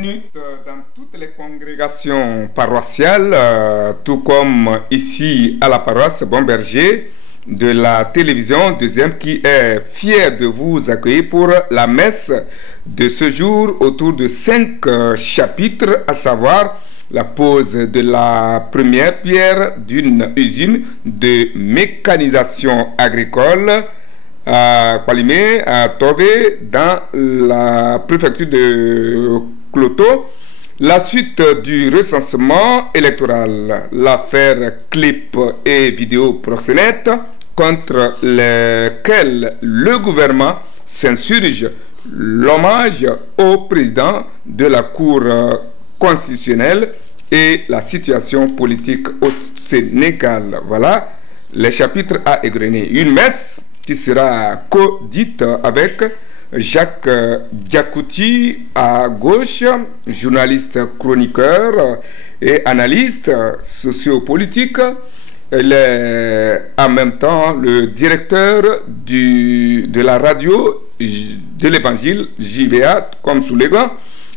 bienvenue dans toutes les congrégations paroissiales, tout comme ici à la paroisse Bon Berger de la télévision deuxième qui est fière de vous accueillir pour la messe de ce jour autour de 5 chapitres, à savoir la pose de la première pierre d'une usine de mécanisation agricole à Kwalimé, à Tové, dans la préfecture de Kloto, la suite du recensement électoral, l'affaire clip et vidéo proxénète contre lesquels le gouvernement s'insurge, l'hommage au président de la Cour constitutionnelle et la situation politique au Sénégal. Voilà les chapitres à égrener. Une messe qui sera co-dite avec Jacques Diakouti à gauche, journaliste, chroniqueur et analyste sociopolitique. Il est en même temps le directeur de la radio de l'Évangile, JVA, comme sous les gants.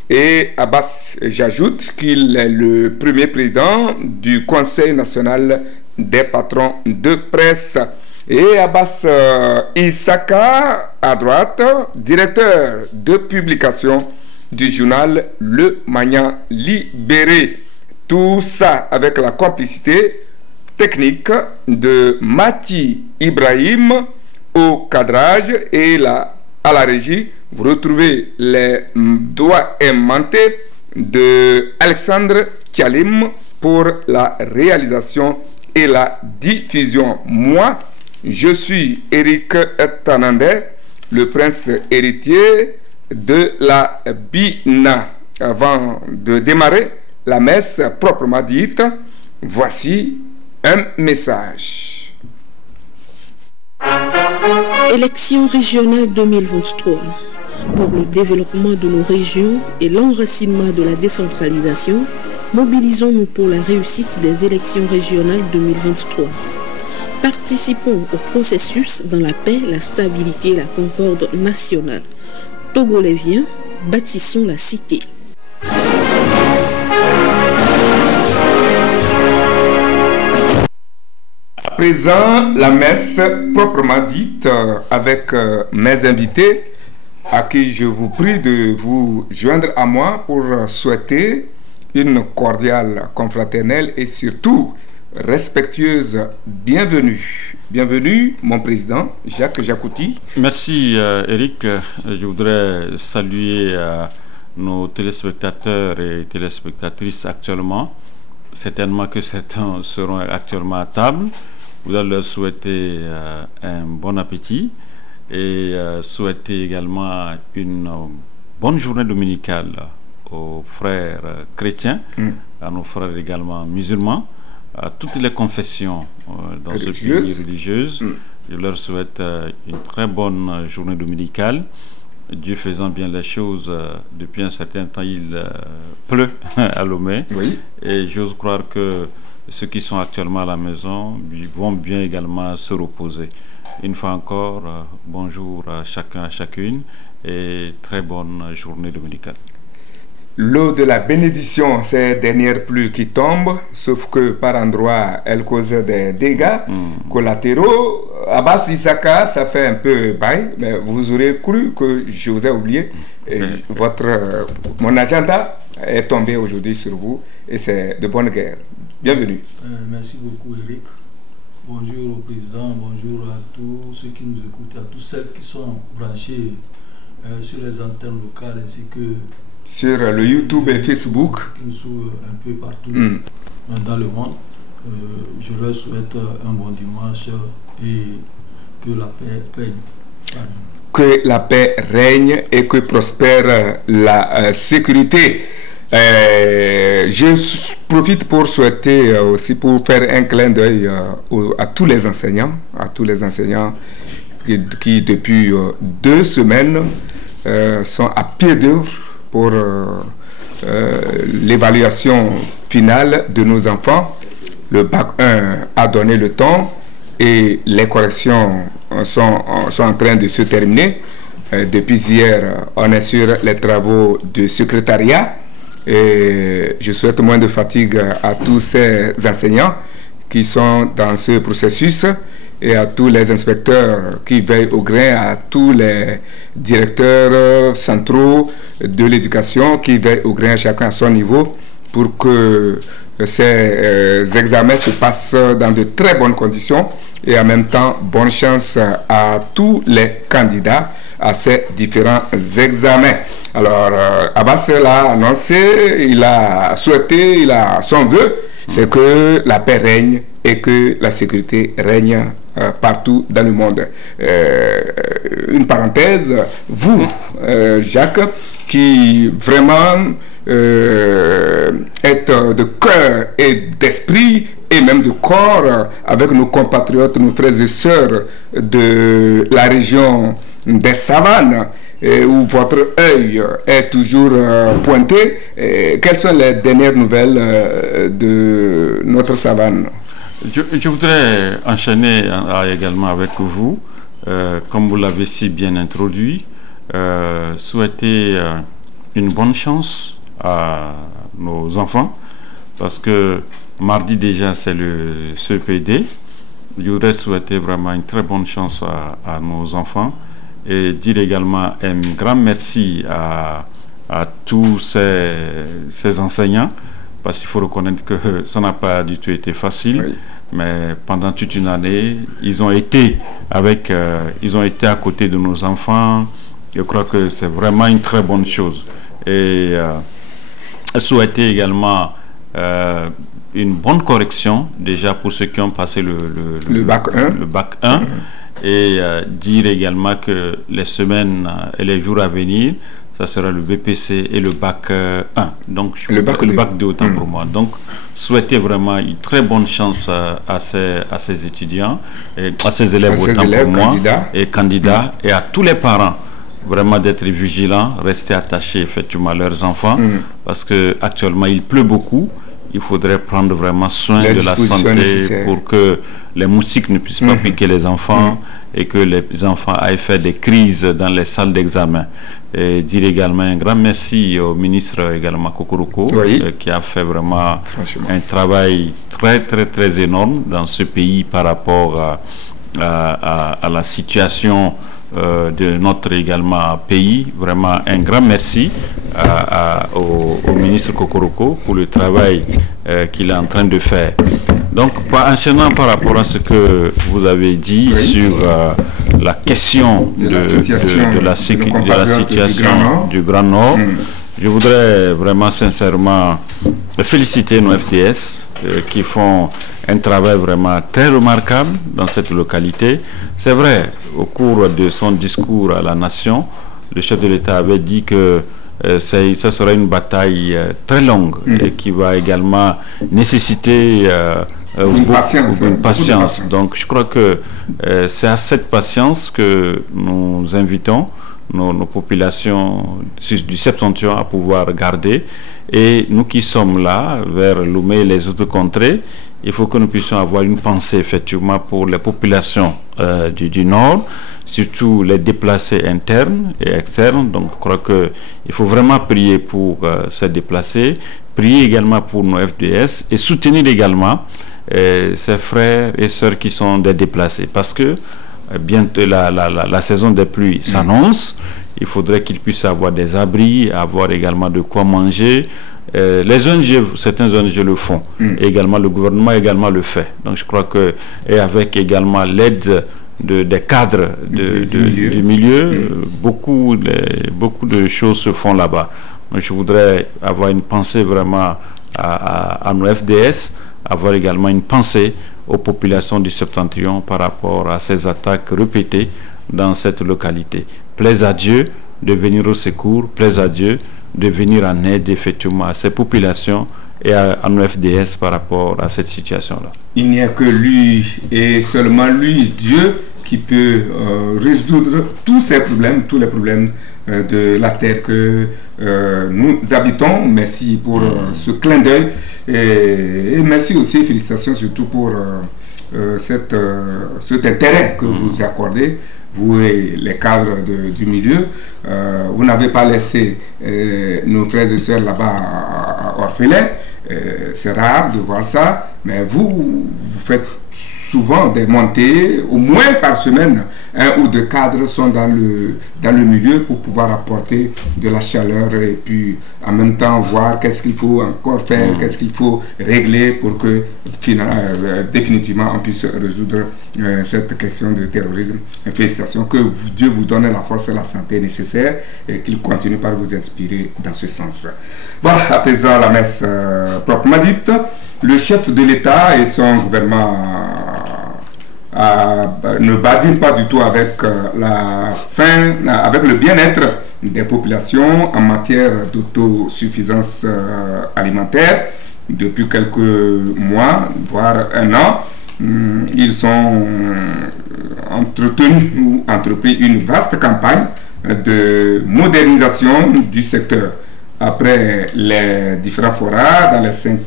Et Abbas, j'ajoute qu'il est le premier président du Conseil national des patrons de presse. Et Abbas Issaka, à droite, directeur de publication du journal Le Magnan Libéré. Tout ça avec la complicité technique de Mati Ibrahim au cadrage et à la régie. Vous retrouvez les doigts aimantés de Alexandre Kialim pour la réalisation et la diffusion. Moi, je suis Eric Tanandé, le prince héritier de la Bina. Avant de démarrer la messe proprement dite, voici un message. Élections régionales 2023. Pour le développement de nos régions et l'enracinement de la décentralisation, mobilisons-nous pour la réussite des élections régionales 2023. Participons au processus dans la paix, la stabilité et la concorde nationale. Togoléviens, bâtissons la cité. À présent, la messe proprement dite avec mes invités, à qui je vous prie de vous joindre à moi pour souhaiter une cordiale, confraternelle et surtout respectueuse bienvenue. Bienvenue, mon président, Jacques Diakouti. Merci, Eric. Je voudrais saluer nos téléspectateurs et téléspectatrices actuellement. Certainement que certains seront actuellement à table. Je voudrais leur souhaiter un bon appétit et souhaiter également une bonne journée dominicale aux frères chrétiens, à nos frères également musulmans, à toutes les confessions dans ce pays religieuses. Je leur souhaite une très bonne journée dominicale. Dieu faisant bien les choses, depuis un certain temps, il pleut à Lomé. Oui. Et j'ose croire que ceux qui sont actuellement à la maison vont bien également se reposer. Une fois encore, bonjour à chacun, à chacune, et très bonne journée dominicale. L'eau de la bénédiction, ces dernières pluies qui tombent, sauf que par endroits, elles causent des dégâts collatéraux. Abbas Issaka, ça fait un peu bail, mais vous aurez cru que je vous ai oublié. Mon agenda est tombé aujourd'hui sur vous et c'est de bonne guerre. Bienvenue. Merci beaucoup, Eric. Bonjour au président, bonjour à tous ceux qui nous écoutent, à tous ceux qui sont branchés sur les antennes locales ainsi que sur le YouTube et Facebook, qui nous suivent un peu partout dans le monde. Je leur souhaite un bon dimanche et que la paix règne. Que la paix règne et que prospère la sécurité. Je profite pour souhaiter aussi, pour faire un clin d'œil à tous les enseignants, qui depuis 2 semaines sont à pied d'œuvre pour l'évaluation finale de nos enfants. Le bac 1 a donné le temps et les corrections sont en train de se terminer. Depuis hier, on est sur les travaux de secrétariat Et je souhaite moins de fatigue à tous ces enseignants qui sont dans ce processus et à tous les inspecteurs qui veillent au grain, à tous les directeurs centraux de l'éducation qui veillent au grain, chacun à son niveau, pour que ces examens se passent dans de très bonnes conditions et en même temps, bonne chance à tous les candidats à ces différents examens. Alors, Abbas l'a annoncé, il a souhaité, il a son vœu, c'est que la paix règne et que la sécurité règne partout dans le monde. Une parenthèse, vous, Jacques, qui vraiment êtes de cœur et d'esprit et même de corps avec nos compatriotes, nos frères et sœurs de la région des savanes, où votre œil est toujours pointé. Quelles sont les dernières nouvelles de notre savane? Je voudrais enchaîner également avec vous, comme vous l'avez si bien introduit, souhaiter une bonne chance à nos enfants, parce que mardi déjà c'est le CPD. Je voudrais souhaiter vraiment une très bonne chance à nos enfants et dire également un grand merci à tous ces enseignants, parce qu'il faut reconnaître que ça n'a pas du tout été facile. Oui. Mais pendant toute une année, ils ont été à côté de nos enfants. Je crois que c'est vraiment une très bonne chose. Et souhaiter également une bonne correction déjà pour ceux qui ont passé le bac 1, et dire également que les semaines et les jours à venir, ça sera le BPC et le bac 1, donc le bac 2 autant pour moi. Donc souhaiter vraiment une très bonne chance à ces étudiants, et à ces élèves autant pour moi, et candidats, et à tous les parents, vraiment d'être vigilants, rester attachés effectivement à leurs enfants, parce que actuellement il pleut beaucoup. Il faudrait prendre vraiment soin de la santé pour que les moustiques ne puissent pas piquer les enfants et que les enfants aillent faire des crises dans les salles d'examen. Et dire également un grand merci au ministre également Kokoroko, qui a fait vraiment un travail très énorme dans ce pays par rapport à la situation de notre également pays. Vraiment un grand merci au ministre Kokoroko pour le travail qu'il est en train de faire. Donc, enchaînant par rapport à ce que vous avez dit sur la question de la situation du Grand Nord, je voudrais vraiment sincèrement féliciter nos FDS qui font un travail vraiment très remarquable dans cette localité. C'est vrai, au cours de son discours à la nation, le chef de l'État avait dit que ça sera une bataille très longue et qui va également nécessiter une patience. Donc je crois que c'est à cette patience que nous invitons nos populations du Septentrion à pouvoir garder. Et nous qui sommes là, vers Lomé et les autres contrées, il faut que nous puissions avoir une pensée effectivement pour les populations du Nord, surtout les déplacés internes et externes. Donc je crois qu'il faut vraiment prier pour ces déplacés, prier également pour nos FDS et soutenir également ces frères et sœurs qui sont des déplacés, parce que bientôt la saison des pluies s'annonce. Il faudrait qu'ils puissent avoir des abris, avoir également de quoi manger. Les ONG, certains ONG le font, et également le gouvernement également le fait. Donc je crois que, et avec également l'aide des cadres du milieu, beaucoup de choses se font là-bas. Donc je voudrais avoir une pensée vraiment à nos FDS, avoir également une pensée aux populations du Septentrion par rapport à ces attaques répétées dans cette localité. Plaise à Dieu de venir au secours, plaise à Dieu de venir en aide effectivement à ces populations et à nos FDS par rapport à cette situation-là. Il n'y a que lui et seulement lui, Dieu, qui peut résoudre tous ces problèmes, tous les problèmes de la terre que nous habitons. Merci pour ce clin d'œil et merci aussi, félicitations surtout pour cet intérêt que vous accordez vous et les cadres du milieu, vous n'avez pas laissé nos frères et sœurs là-bas orphelins. C'est rare de voir ça, mais vous faites souvent des montées, au moins par semaine, un ou deux cadres sont dans le milieu pour pouvoir apporter de la chaleur et puis en même temps voir qu'est-ce qu'il faut encore faire, qu'est-ce qu'il faut régler pour que définitivement on puisse résoudre cette question de terrorisme. Félicitations, que Dieu vous donne la force et la santé nécessaires et qu'il continue par vous inspirer dans ce sens. Voilà, à présent la messe proprement dite. Le chef de l'État et son gouvernement ne badinent pas du tout avec avec le bien-être des populations en matière d'autosuffisance alimentaire. Depuis quelques mois, voire un an, ils ont entrepris une vaste campagne de modernisation du secteur. Après les différents forats dans les 5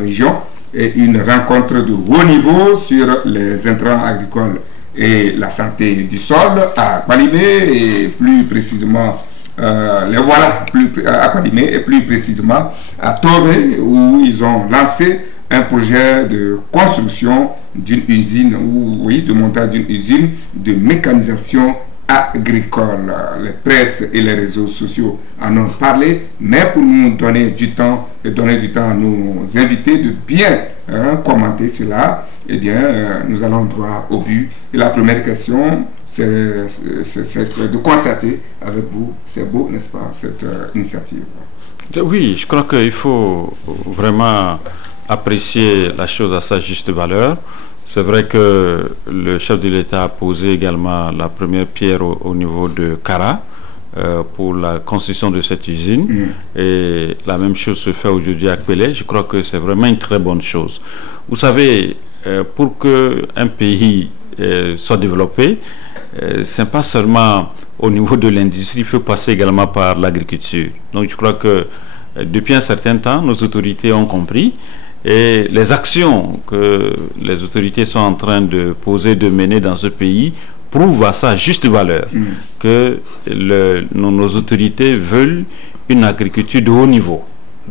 régions et une rencontre de haut niveau sur les intrants agricoles et la santé du sol à Palimé et plus précisément à Palimé et plus précisément à Tové, où ils ont lancé un projet de construction d'une usine, de montage d'une usine de mécanisation agricole. Les presses et les réseaux sociaux en ont parlé, mais pour nous donner du temps et donner du temps à nos invités de bien commenter cela, eh bien, nous allons droit au but. Et la première question, c'est de constater avec vous, c'est beau, n'est-ce pas, cette initiative? Oui, je crois qu'il faut vraiment apprécier la chose à sa juste valeur. C'est vrai que le chef de l'État a posé également la première pierre au niveau de Kara pour la construction de cette usine. Et la même chose se fait aujourd'hui à Pelé. Je crois que c'est vraiment une très bonne chose. Vous savez, pour qu'un pays soit développé, ce n'est pas seulement au niveau de l'industrie, il faut passer également par l'agriculture. Donc je crois que depuis un certain temps, nos autorités ont compris. Et les actions que les autorités sont en train de poser, de mener dans ce pays, prouvent à sa juste valeur que nos autorités veulent une agriculture de haut niveau.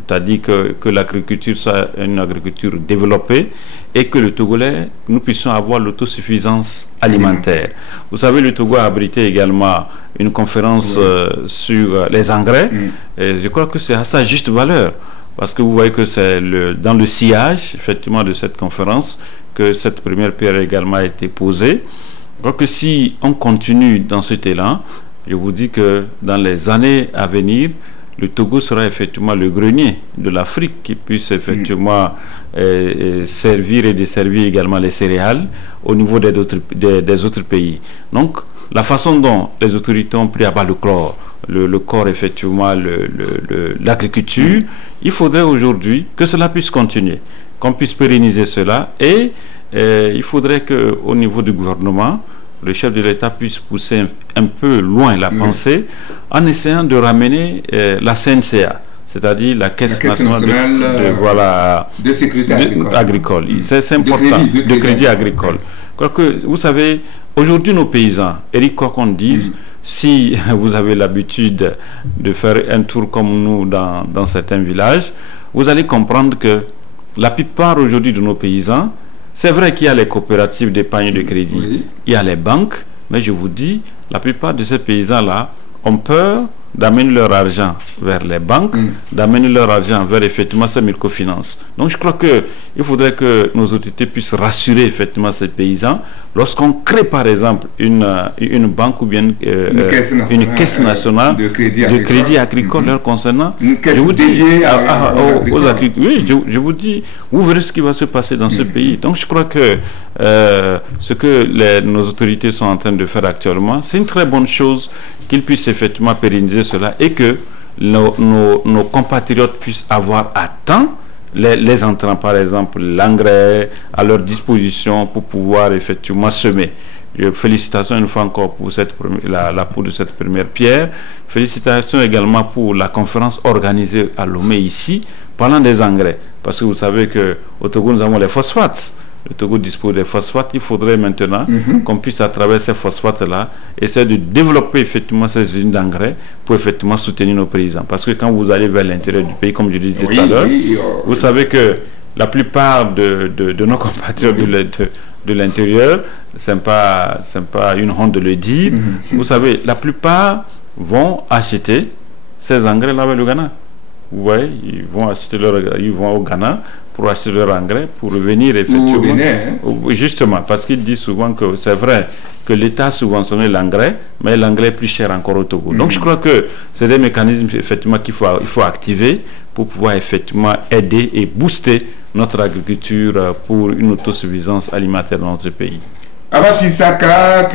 C'est-à-dire que l'agriculture soit une agriculture développée et que le Togolais, nous puissions avoir l'autosuffisance alimentaire. Vous savez, le Togo a abrité également une conférence sur les engrais. Et je crois que c'est à sa juste valeur. Parce que vous voyez que c'est dans le sillage, effectivement, de cette conférence que cette première pierre également a été posée. Je crois que si on continue dans cet élan, je vous dis que dans les années à venir, le Togo sera effectivement le grenier de l'Afrique qui puisse effectivement servir et desservir également les céréales au niveau des autres pays. Donc, la façon dont les autorités ont pris à bas le corps, effectivement, l'agriculture, il faudrait aujourd'hui que cela puisse continuer, qu'on puisse pérenniser cela et il faudrait qu'au niveau du gouvernement, le chef de l'État puisse pousser un peu loin la pensée en essayant de ramener la CNCA, c'est-à-dire la Caisse nationale de sécurité agricole. C'est important, de crédit agricole. Quoique, vous savez, aujourd'hui nos paysans, Eric, quoi qu'on dise, si vous avez l'habitude de faire un tour comme nous dans certains villages, vous allez comprendre que la plupart aujourd'hui de nos paysans, c'est vrai qu'il y a les coopératives d'épargne et de crédit, il y a les banques, mais je vous dis, la plupart de ces paysans-là ont peur d'amener leur argent vers les banques, d'amener leur argent vers effectivement ces microfinances. Donc je crois qu'il faudrait que nos autorités puissent rassurer effectivement ces paysans lorsqu'on crée par exemple une banque ou bien une caisse nationale de crédit agricole leur concernant. Une caisse dédiée aux agriculteurs. Oui, je vous dis, vous verrez ce qui va se passer dans ce pays. Donc je crois que ce que nos autorités sont en train de faire actuellement, c'est une très bonne chose qu'ils puissent effectivement pérenniser cela et que nos compatriotes puissent avoir à temps les entrants, par exemple l'engrais à leur disposition pour pouvoir effectivement semer. Félicitations une fois encore pour la poudre de cette première pierre. Félicitations également pour la conférence organisée à Lomé ici, parlant des engrais. Parce que vous savez qu'au Togo, nous avons les phosphates. le Togo dispose des phosphates. Il faudrait maintenant qu'on puisse, à travers ces phosphates-là, essayer de développer effectivement ces usines d'engrais pour effectivement soutenir nos paysans. Parce que quand vous allez vers l'intérieur du pays, comme je le disais tout à l'heure, vous savez que la plupart de nos compatriotes de l'intérieur, c'est pas une honte de le dire, vous savez, la plupart vont acheter ces engrais-là avec le Ghana. Vous voyez, ils vont au Ghana pour acheter leur engrais, pour revenir effectivement. Justement, parce qu'ils disent souvent que c'est vrai que l'État a subventionné l'engrais, mais l'engrais est plus cher encore au Togo. Donc je crois que c'est des mécanismes effectivement qu'il faut activer pour pouvoir effectivement aider et booster notre agriculture pour une autosuffisance alimentaire dans notre pays. Abbas Issaka,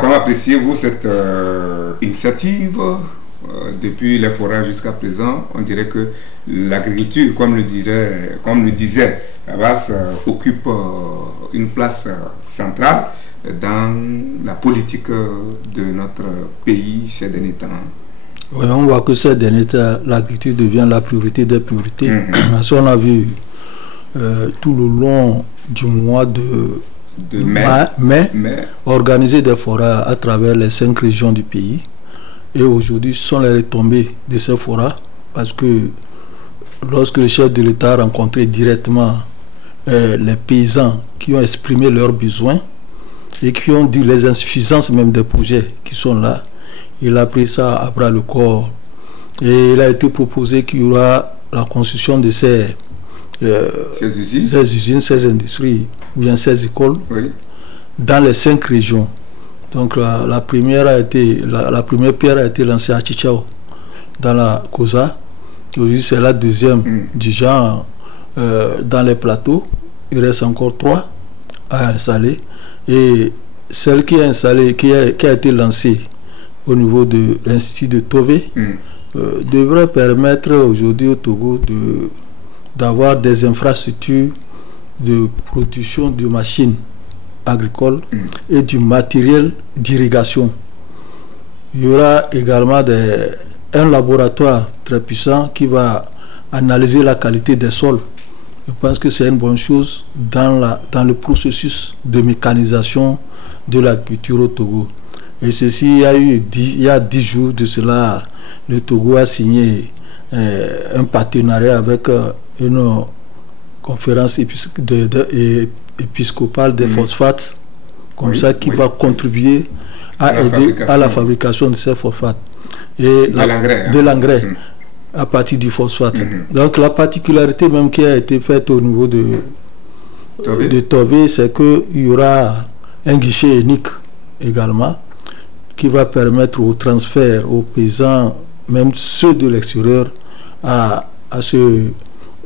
comment appréciez-vous cette initiative? Depuis les forages jusqu'à présent, on dirait que l'agriculture, comme le disait Abbas, occupe une place centrale dans la politique de notre pays ces derniers temps. Oui, on voit que ces derniers temps, l'agriculture devient la priorité des priorités. Parce qu'on a vu tout le long du mois de mai, organiser des forages à travers les 5 régions du pays. Et aujourd'hui, ce sont les retombées de ces forages, parce que lorsque le chef de l'État a rencontré directement les paysans qui ont exprimé leurs besoins et qui ont dit les insuffisances même des projets qui sont là, il a pris ça à bras le corps et il a été proposé qu'il y aura la construction de ces usines, ces industries, ou bien ces écoles dans les 5 régions. Donc la première pierre a été lancée à Chichao, dans la Kosa. Aujourd'hui, c'est la deuxième du genre dans les plateaux. Il reste encore 3 à installer. Et celle qui est installée, qui a été lancée au niveau de l'Institut de Tové, devrait permettre aujourd'hui au Togo d'avoir des infrastructures de production de machines agricoles et du matériel d'irrigation. Il y aura également un laboratoire très puissant qui va analyser la qualité des sols. Je pense que c'est une bonne chose dans le processus de mécanisation de l'agriculture au Togo. Et ceci, il y a 10 jours de cela, le Togo a signé un partenariat avec une conférence épiscopale des phosphates, comme ça, qui va contribuer à aider à la fabrication de ces phosphates et de l'engrais à partir du phosphate. Donc la particularité même qui a été faite au niveau de Tové, c'est qu'il y aura un guichet unique également qui va permettre au transfert aux paysans, même ceux de l'extérieur, à se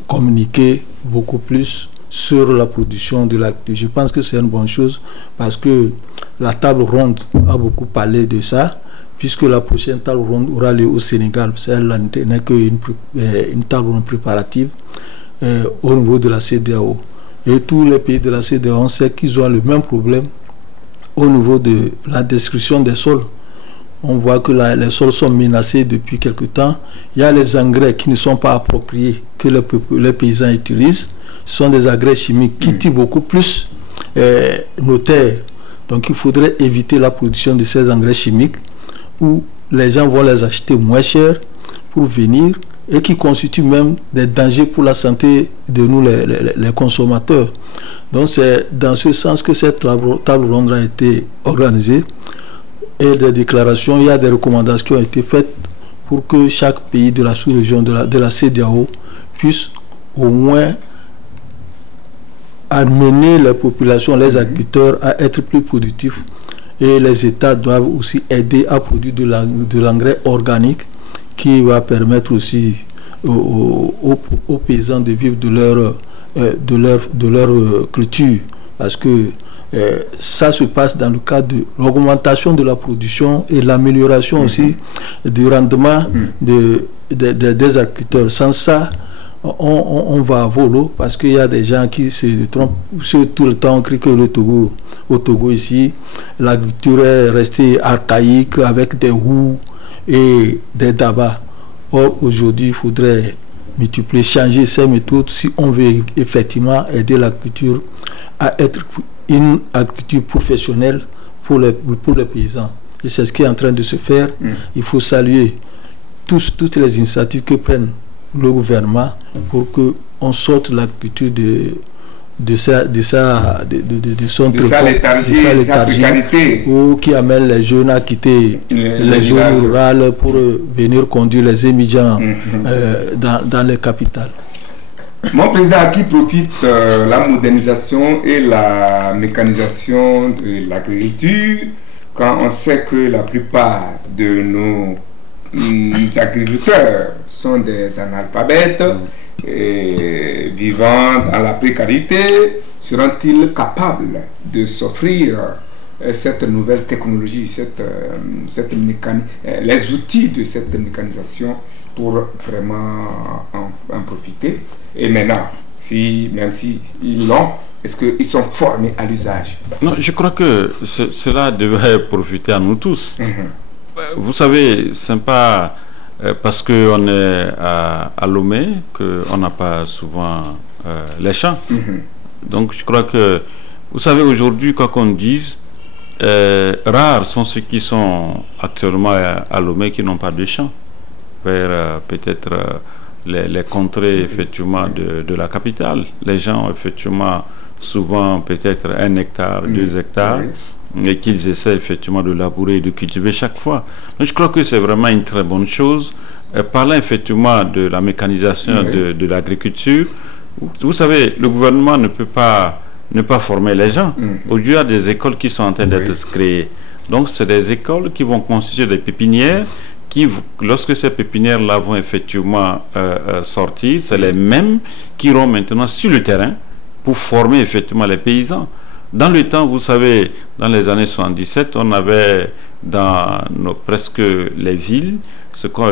communiquer beaucoup plus sur la production de l'agriculture. Je pense que c'est une bonne chose parce que la table ronde a beaucoup parlé de ça, puisque la prochaine table ronde aura lieu au Sénégal. Elle n'est qu'une table ronde préparative au niveau de la CEDEAO. Et tous les pays de la CEDEAO, on sait qu'ils ont le même problème au niveau de la destruction des sols. On voit que les sols sont menacés depuis quelque temps. Il y a les engrais qui ne sont pas appropriés, que les paysans utilisent. Ce sont des engrais chimiques qui tuent beaucoup plus nos terres. Donc il faudrait éviter la production de ces engrais chimiques où les gens vont les acheter moins cher pour venir et qui constituent même des dangers pour la santé de nous les consommateurs. Donc c'est dans ce sens que cette table ronde a été organisée et des déclarations, il y a des recommandations qui ont été faites pour que chaque pays de la sous-région de la CEDEAO puisse au moins amener les populations, les agriculteurs à être plus productifs, et les États doivent aussi aider à produire de l'engrais organique qui va permettre aussi aux paysans de vivre de leur culture, parce que ça se passe dans le cadre de l'augmentation de la production et l'amélioration aussi du rendement des agriculteurs. Sans ça, on va à volo, parce qu'il y a des gens qui se trompent. Tout le temps on crie que au Togo ici, l'agriculture est restée archaïque avec des roues et des dabas. Or aujourd'hui, il faudrait multiplier, changer ces méthodes si on veut effectivement aider l'agriculture à être une agriculture professionnelle pour les paysans. Et c'est ce qui est en train de se faire. Il faut saluer toutes les initiatives que prennent le gouvernement pour qu'on sorte l'agriculture de sa léthargie, ou qui amène les jeunes à quitter les zones rurales pour venir conduire les émigrants dans les capitales. Mon président, à qui profite la modernisation et la mécanisation de l'agriculture quand on sait que la plupart de nos agriculteurs sont des analphabètes et vivant dans la précarité? Seront-ils capables de s'offrir cette nouvelle technologie, les outils de cette mécanisation pour vraiment en profiter? Et maintenant, même s'ils l'ont, est-ce qu'ils sont formés à l'usage? Non, je crois que cela devrait profiter à nous tous. Vous savez, ce n'est pas parce qu'on est à Lomé qu'on n'a pas souvent les champs. Donc je crois que, vous savez, aujourd'hui, quoi qu'on dise, rares sont ceux qui sont actuellement à Lomé qui n'ont pas de champs, vers peut-être les contrées effectivement de la capitale. Les gens ont effectivement souvent peut-être 1 hectare, 2 hectares, et qu'ils essaient effectivement de labourer et de cultiver chaque fois. Donc je crois que c'est vraiment une très bonne chose. Parlant effectivement de la mécanisation de l'agriculture, vous savez, le gouvernement ne peut pas ne pas former les gens. Aujourd'hui, il y a des écoles qui sont en train d'être créées. Donc c'est des écoles qui vont constituer des pépinières qui, lorsque ces pépinières-là vont effectivement sortir, c'est les mêmes qui iront maintenant sur le terrain pour former effectivement les paysans. Dans le temps, vous savez, dans les années 77, on avait dans presque les villes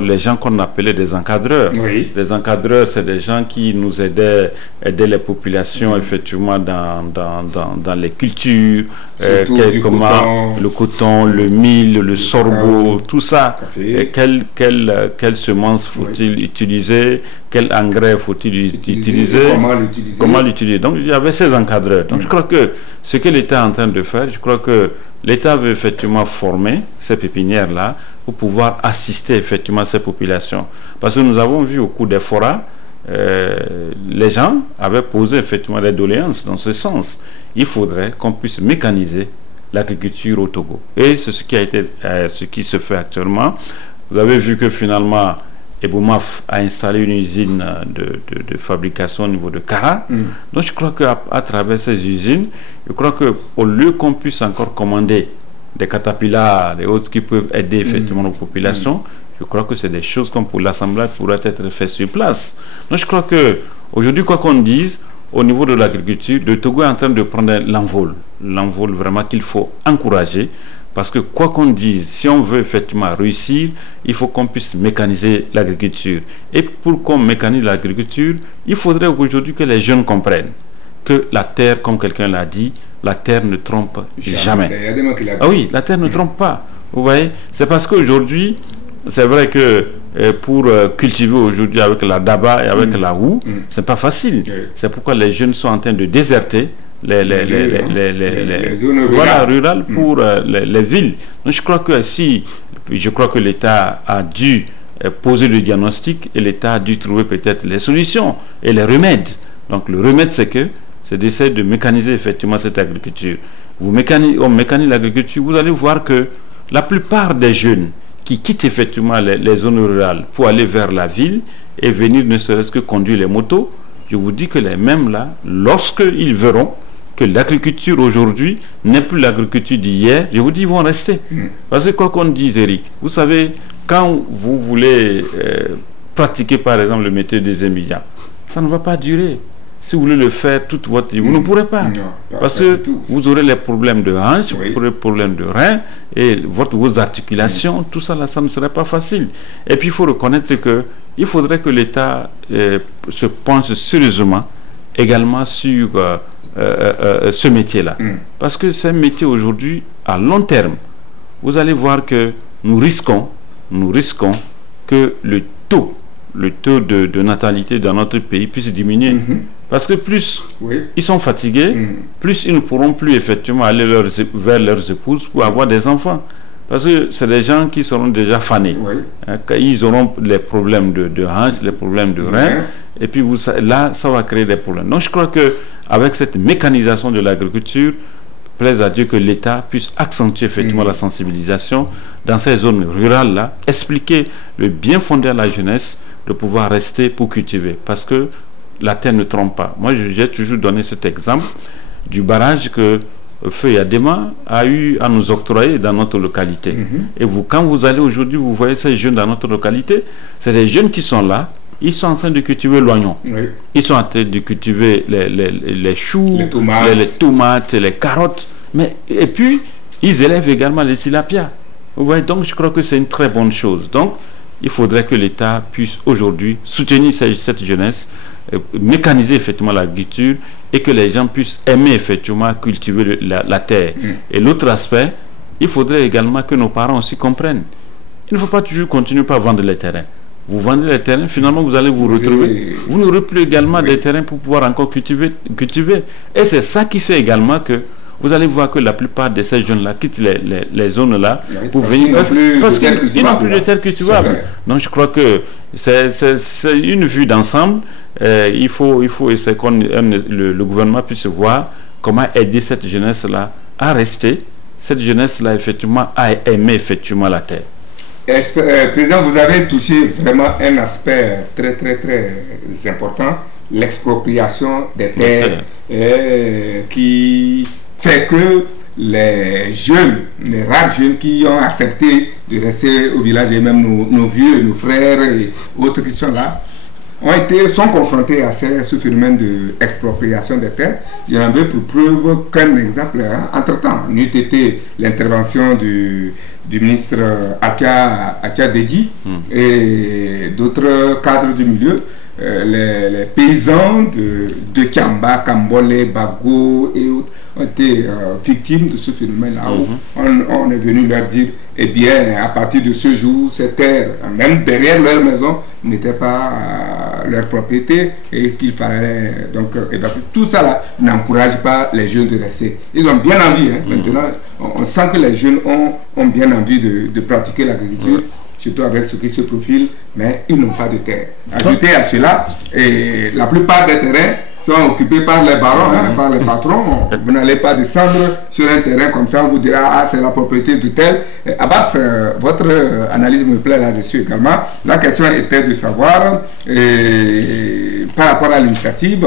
les gens qu'on appelait des encadreurs. Oui. Les encadreurs, c'est des gens qui nous aidaient les populations effectivement dans les cultures, le coton, le mil, le sorgho, tout ça. Quelle semence faut-il utiliser, quel engrais faut-il utiliser, comment l'utiliser. Donc il y avait ces encadreurs. Donc je crois que ce que l'État est en train de faire, je crois que l'État veut effectivement former ces pépinières-là pour pouvoir assister effectivement à ces populations. Parce que nous avons vu au cours des forats, les gens avaient posé effectivement des doléances dans ce sens. Il faudrait qu'on puisse mécaniser l'agriculture au Togo. Et c'est ce qui se fait actuellement. Vous avez vu que finalement, Eboumaf a installé une usine de fabrication au niveau de Kara. Donc je crois qu'à travers ces usines, je crois qu'au lieu qu'on puisse encore commander des catapillars, des autres qui peuvent aider effectivement nos populations, je crois que c'est des choses comme pour l'assemblage pourraient être faites sur place. Donc je crois que aujourd'hui, quoi qu'on dise, au niveau de l'agriculture, le Togo est en train de prendre l'envol vraiment qu'il faut encourager, parce que quoi qu'on dise, si on veut effectivement réussir, il faut qu'on puisse mécaniser l'agriculture. Et pour qu'on mécanise l'agriculture, il faudrait aujourd'hui que les jeunes comprennent que la terre, comme quelqu'un l'a dit, la terre ne trompe jamais. Ah oui, la terre ne trompe pas. Vous voyez, c'est parce qu'aujourd'hui, c'est vrai que pour cultiver aujourd'hui avec la daba et avec la houe, c'est pas facile. C'est pourquoi les jeunes sont en train de déserter les zones rurales pour les villes. Donc je crois que l'État a dû poser le diagnostic et l'État a dû trouver peut-être les solutions et les remèdes. Donc le remède, c'est d'essayer de mécaniser effectivement cette agriculture. On mécanise l'agriculture, vous allez voir que la plupart des jeunes qui quittent effectivement les zones rurales pour aller vers la ville et venir ne serait-ce que conduire les motos, je vous dis que les mêmes là, lorsqu'ils verront que l'agriculture aujourd'hui n'est plus l'agriculture d'hier, je vous dis ils vont rester. Parce que quoi qu'on dise, Eric, vous savez, quand vous voulez pratiquer par exemple le métier des émigrants, ça ne va pas durer. Si vous voulez le faire toute votre vie, vous ne pourrez pas. Parce que vous aurez les problèmes de hanches, vous aurez les problèmes de reins, et vos articulations, tout ça, là, ça ne serait pas facile. Et puis, il faut reconnaître qu'il faudrait que l'État se penche sérieusement également sur ce métier-là. Parce que c'est un métier aujourd'hui, à long terme, vous allez voir que nous risquons que le taux de natalité dans notre pays puisse diminuer. Parce que plus ils sont fatigués, plus ils ne pourront plus effectivement aller vers leurs épouses pour avoir des enfants. Parce que c'est des gens qui seront déjà fanés. Ils auront les problèmes de hanches, les problèmes de reins. Et puis là, ça va créer des problèmes. Donc je crois qu'avec cette mécanisation de l'agriculture, plaise à Dieu que l'État puisse accentuer effectivement la sensibilisation dans ces zones rurales-là, expliquer le bien fondé à la jeunesse de pouvoir rester pour cultiver. Parce que la terre ne trompe pas. Moi, j'ai toujours donné cet exemple du barrage que Feu Yadema a eu à nous octroyer dans notre localité. Et quand vous allez aujourd'hui, vous voyez ces jeunes dans notre localité, c'est des jeunes qui sont là, ils sont en train de cultiver l'oignon. Ils sont en train de cultiver les choux, les tomates, les carottes. Et puis, ils élèvent également les tilapias. Vous voyez, donc je crois que c'est une très bonne chose. Donc, il faudrait que l'État puisse aujourd'hui soutenir cette jeunesse, mécaniser effectivement l'agriculture et que les gens puissent aimer effectivement cultiver la terre. Et l'autre aspect, il faudrait également que nos parents aussi comprennent. Il ne faut pas toujours continuer par vendre les terrains. Vous vendez les terrains, finalement vous allez vous retrouver. Vous n'aurez plus également des terrains pour pouvoir encore cultiver. Et c'est ça qui fait également que vous allez voir que la plupart de ces jeunes-là quittent les zones-là pour venir parce qu'ils n'ont plus de terres cultivables. Donc je crois que c'est une vue d'ensemble. Il faut essayer que le gouvernement puisse voir comment aider cette jeunesse-là à rester. Cette jeunesse-là, effectivement, à aimer effectivement la terre. Président, vous avez touché vraiment un aspect très très très important, l'expropriation des terres, qui fait que les jeunes, les rares jeunes qui ont accepté de rester au village, et même nos vieux, nos frères et autres qui sont là, sont confrontés à ce phénomène d'expropriation des terres. J'en veux pour preuve qu'un exemple, entre-temps, n'eût été l'intervention du ministre Akia Deji et d'autres cadres du milieu. Les paysans de Kiamba, Kambole, Bago et autres ont été victimes de ce phénomène-là. On est venu leur dire, eh bien, à partir de ce jour, ces terres, même derrière leur maison, n'étaient pas leur propriété et qu'il fallait donc évacuer. Tout ça là n'encourage pas les jeunes de rester. Ils ont bien envie. Maintenant, on sent que les jeunes ont bien envie de pratiquer l'agriculture. Surtout avec ce qui se profile, mais ils n'ont pas de terre. Ajouté à cela, et la plupart des terrains sont occupés par les barons, par les patrons. Vous n'allez pas descendre sur un terrain comme ça, on vous dira, ah, c'est la propriété de tel. Abbas, votre analyse me plaît là-dessus également. La question était de savoir, par rapport à l'initiative,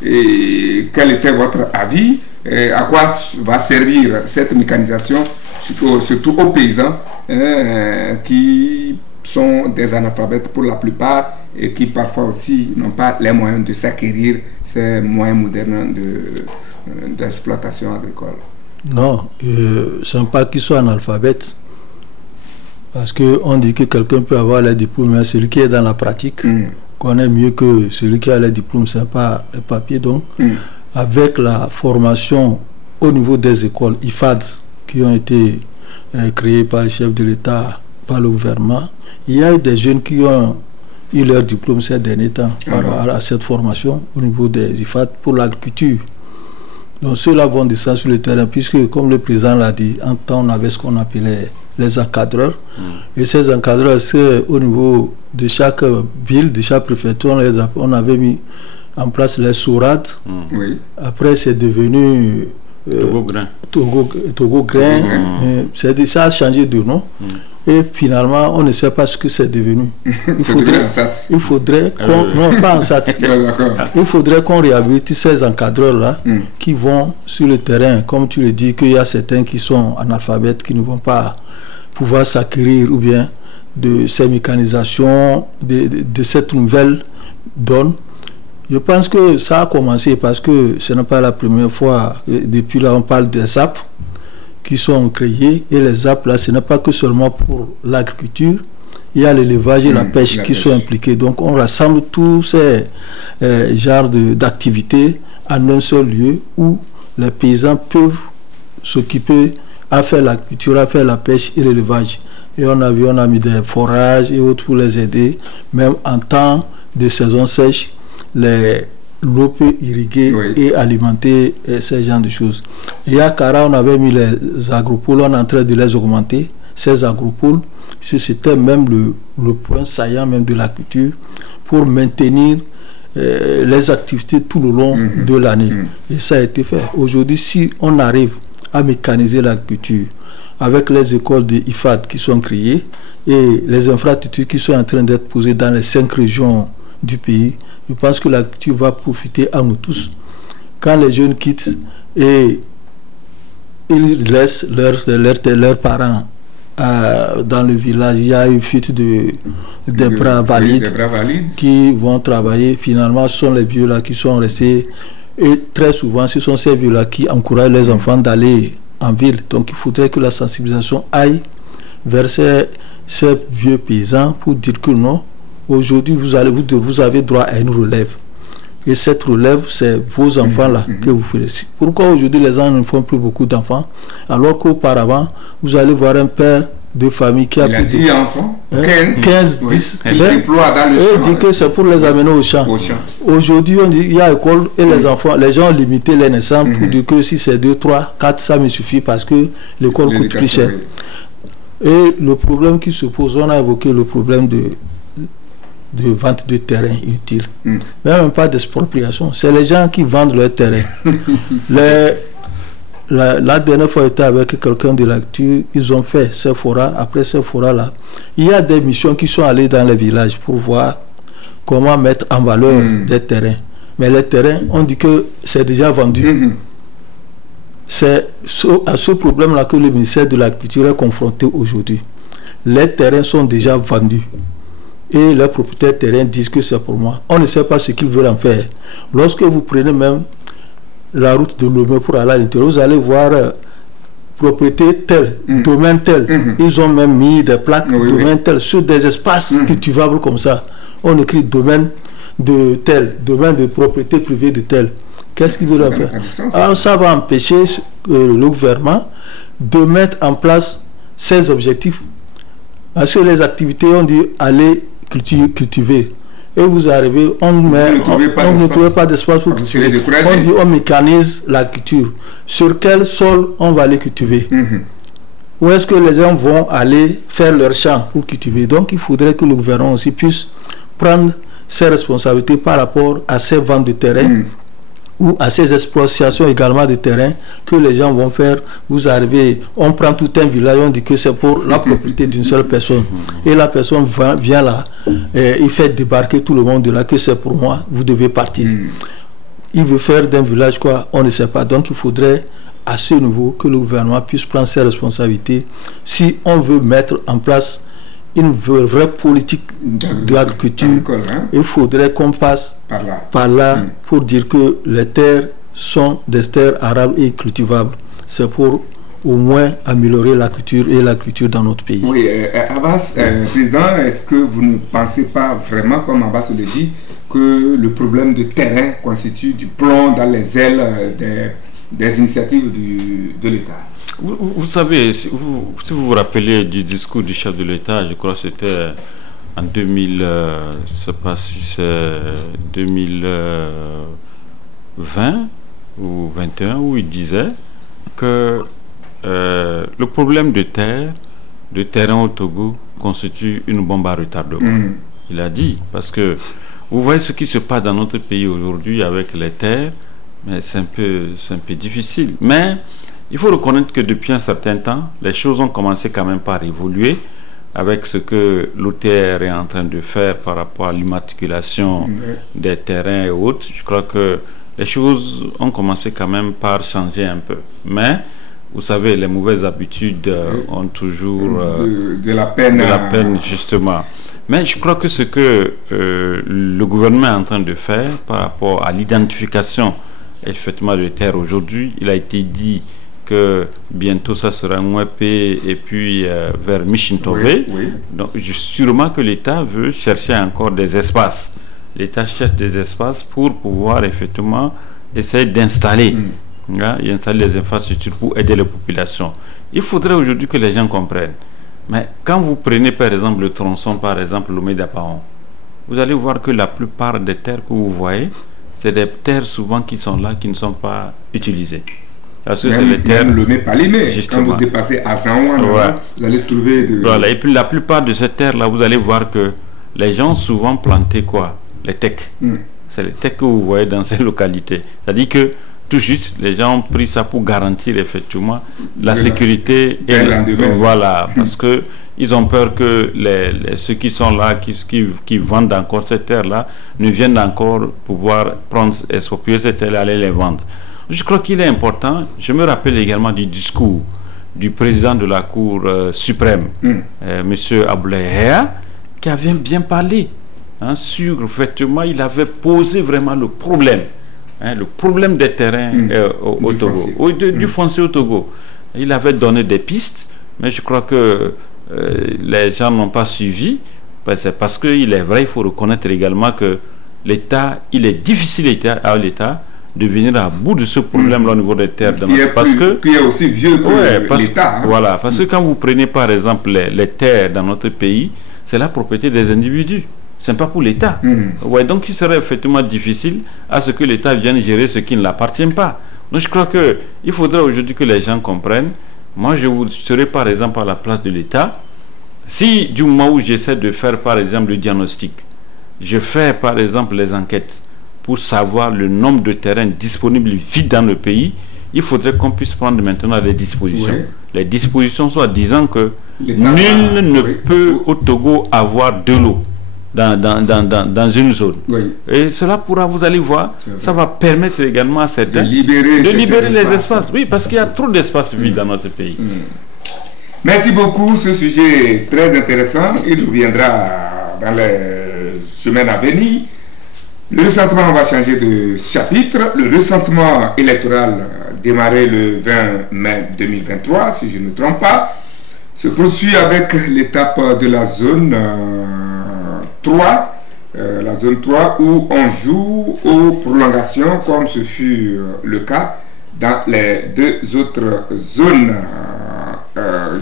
quel était votre avis, à quoi va servir cette mécanisation, surtout aux paysans qui sont des analphabètes pour la plupart et qui parfois aussi n'ont pas les moyens de s'acquérir ces moyens modernes d'exploitation agricole. Non, ce n'est pas qu'ils soient analphabètes, parce qu'on dit que quelqu'un peut avoir les diplômes, mais celui qui est dans la pratique connaît mieux que celui qui a les diplômes, ce n'est pas les papiers. Donc, avec la formation au niveau des écoles IFAD qui ont été créées par le chef de l'État, par le gouvernement, il y a des jeunes qui ont eu leur diplôme ces derniers temps par rapport à cette formation au niveau des IFAD pour l'agriculture. Donc ceux-là vont descendre sur le terrain, puisque comme le président l'a dit, en temps on avait ce qu'on appelait les encadreurs. Et ces encadreurs, c'est au niveau de chaque ville, de chaque préfecture, on avait mis en place les sourades. Après c'est devenu Togo Grain. Ça a changé de nom. Et finalement, on ne sait pas ce que c'est devenu. Il faudrait qu'on... Non, pas en SAT. Il faudrait qu'on réhabilite ces encadreurs-là qui vont sur le terrain. Comme tu le dis, qu'il y a certains qui sont analphabètes, qui ne vont pas pouvoir s'acquérir ou bien de ces mécanisations, de cette nouvelle donne. Je pense que ça a commencé parce que ce n'est pas la première fois. Depuis là, on parle des ZAP qui sont créés. Et les ZAP, là, ce n'est pas que seulement pour l'agriculture. Il y a l'élevage et la pêche qui sont impliqués. Donc, on rassemble tous ces genres d'activités en un seul lieu où les paysans peuvent s'occuper à faire l'agriculture, à faire la pêche et l'élevage. Et on a mis des forages et autres pour les aider, même en temps de saison sèche. l'eau peut irriguer et alimenter ces genres de choses. Il y a Kara, on avait mis les agropoles, on est en train de les augmenter, ces agropoles, c'était même le point saillant même de la culture pour maintenir les activités tout le long de l'année. Et ça a été fait. Aujourd'hui, si on arrive à mécaniser l'agriculture avec les écoles de IFAD qui sont créées et les infrastructures qui sont en train d'être posées dans les 5 régions du pays, je pense que l'agriculture va profiter à nous tous. Quand les jeunes quittent et ils laissent leurs parents dans le village, il y a une fuite des bras valides qui vont travailler. Finalement, ce sont les vieux là qui sont restés. Et très souvent, ce sont ces vieux là qui encouragent les enfants d'aller en ville. Donc, il faudrait que la sensibilisation aille vers ces vieux paysans pour dire que non, aujourd'hui, vous avez droit à une relève. Et cette relève, c'est vos enfants-là que vous faites. Pourquoi aujourd'hui les gens ne font plus beaucoup d'enfants, alors qu'auparavant, vous allez voir un père de famille qui a plus de 10 enfants, 15, 10, il déploie dans le champ. Il dit que c'est pour les amener au champ. Aujourd'hui, on dit il y a école et les enfants, les gens ont limité les naissances pour dire que si c'est 2, 3, 4, ça me suffit parce que l'école coûte plus cher. Et le problème qui se pose, on a évoqué le problème de vente de terrain inutile. Même pas d'expropriation. C'est les gens qui vendent leur terrain. La dernière fois, j'étais avec quelqu'un de l'actu, ils ont fait ces forats. Après ces forats-là, il y a des missions qui sont allées dans les villages pour voir comment mettre en valeur des terrains. Mais les terrains, on dit que c'est déjà vendu. C'est à ce problème-là que le ministère de l'Agriculture est confronté aujourd'hui. Les terrains sont déjà vendus. Et les propriétaires terrains disent que c'est pour moi. On ne sait pas ce qu'ils veulent en faire. Lorsque vous prenez même la route de Lomé pour aller à l'intérieur, vous allez voir propriété telle, domaine tel. Ils ont même mis des plaques domaine tel sur des espaces cultivables comme ça. On écrit domaine de tel, domaine de propriété privée de tel. Qu'est-ce qu'ils veulent en faire? Alors ça va empêcher le gouvernement de mettre en place ces objectifs. Parce que les activités, on dit aller cultiver. Et vous arrivez, on ne trouve pas d'espace pour cultiver. On dit on mécanise la culture. Sur quel sol on va aller cultiver? Où est-ce que les gens vont aller faire leur champ pour cultiver? Donc il faudrait que le gouvernement aussi puisse prendre ses responsabilités par rapport à ces ventes de terrain ou à ces exploitations également de terrain que les gens vont faire. Vous arrivez, on prend tout un village, on dit que c'est pour la propriété d'une seule personne. Et la personne vient là, et il fait débarquer tout le monde de là, que c'est pour moi, vous devez partir. Il veut faire d'un village quoi, on ne sait pas. Donc il faudrait à ce niveau que le gouvernement puisse prendre ses responsabilités si on veut mettre en place une vraie politique de l'agriculture. Il faudrait qu'on passe par là pour dire que les terres sont des terres arables et cultivables. C'est pour au moins améliorer la culture et la culture dans notre pays. Oui, Abbas, Président, est-ce que vous ne pensez pas vraiment, comme Abbas le dit, que le problème de terrain constitue du plomb dans les ailes des initiatives de l'État? Vous savez, si vous vous rappelez du discours du chef de l'État, je crois que c'était en 2000, je ne sais pas si c'est 2020 ou 21, où il disait que le problème de terrain au Togo constitue une bombe à retardement. Il a dit, parce que vous voyez ce qui se passe dans notre pays aujourd'hui avec les terres, mais c'est un peu difficile. Mais il faut reconnaître que depuis un certain temps, les choses ont commencé quand même par évoluer avec ce que l'OTR est en train de faire par rapport à l'immatriculation des terrains et autres. Je crois que les choses ont commencé quand même par changer un peu. Mais, vous savez, les mauvaises habitudes ont toujours de la peine, justement. Mais je crois que ce que le gouvernement est en train de faire par rapport à l'identification effectivement de terres aujourd'hui, il a été dit que bientôt ça sera Mwepé et puis vers Michintové. Donc sûrement que l'État veut chercher encore des espaces. L'État cherche des espaces pour pouvoir effectivement essayer d'installer les infrastructures pour aider les populations. Il faudrait aujourd'hui que les gens comprennent. Mais quand vous prenez par exemple le tronçon, par exemple Lomé d'Apaon, vous allez voir que la plupart des terres que vous voyez, c'est des terres souvent qui sont là, qui ne sont pas utilisées. Parce que c'est les terres. Même le Palimé, quand vous dépassez à Zanouan, vous allez trouver de. Voilà, et puis la plupart de ces terres-là, vous allez voir que les gens souvent plantaient quoi? Les tecs. C'est les tecs que vous voyez dans ces localités. C'est-à-dire que tout juste, les gens ont pris ça pour garantir effectivement la sécurité. Et voilà, parce que ils ont peur que ceux qui sont là, qui vendent encore ces terres-là, ne viennent encore pouvoir prendre, exproprier ces terres et aller les vendre. Je crois qu'il est important. Je me rappelle également du discours du président de la Cour suprême, M. Aboulaye, qui avait bien parlé sur, effectivement, il avait posé vraiment le problème des terrains au Togo, du foncier au Togo. Il avait donné des pistes, mais je crois que les gens n'ont pas suivi. C'est parce qu'il est vrai, il faut reconnaître également que l'État, il est difficile à l'État de venir à bout de ce problème-là au niveau des terres. Qui est aussi vieux que l'État. Voilà, parce que quand vous prenez par exemple les terres dans notre pays, c'est la propriété des individus. Ce n'est pas pour l'État. Donc il serait effectivement difficile à ce que l'État vienne gérer ce qui ne l'appartient pas. Donc je crois qu'il faudrait aujourd'hui que les gens comprennent. Moi, je serais par exemple à la place de l'État. Si du moment où j'essaie de faire par exemple le diagnostic, je fais par exemple les enquêtes pour savoir le nombre de terrains disponibles vides dans le pays, il faudrait qu'on puisse prendre maintenant les dispositions. Les dispositions soit disant que nul ne peut au Togo avoir de l'eau dans une zone. Et cela pourra, vous allez voir, ça va permettre également à certains de libérer les espaces. Oui, parce qu'il y a trop d'espaces vides dans notre pays. Merci beaucoup. Ce sujet est très intéressant. Il reviendra dans les semaines à venir. Le recensement, on va changer de chapitre. Le recensement électoral démarré le 20 mai 2023, si je ne me trompe pas, se poursuit avec l'étape de la zone 3, la zone 3 où on joue aux prolongations comme ce fut le cas dans les deux autres zones.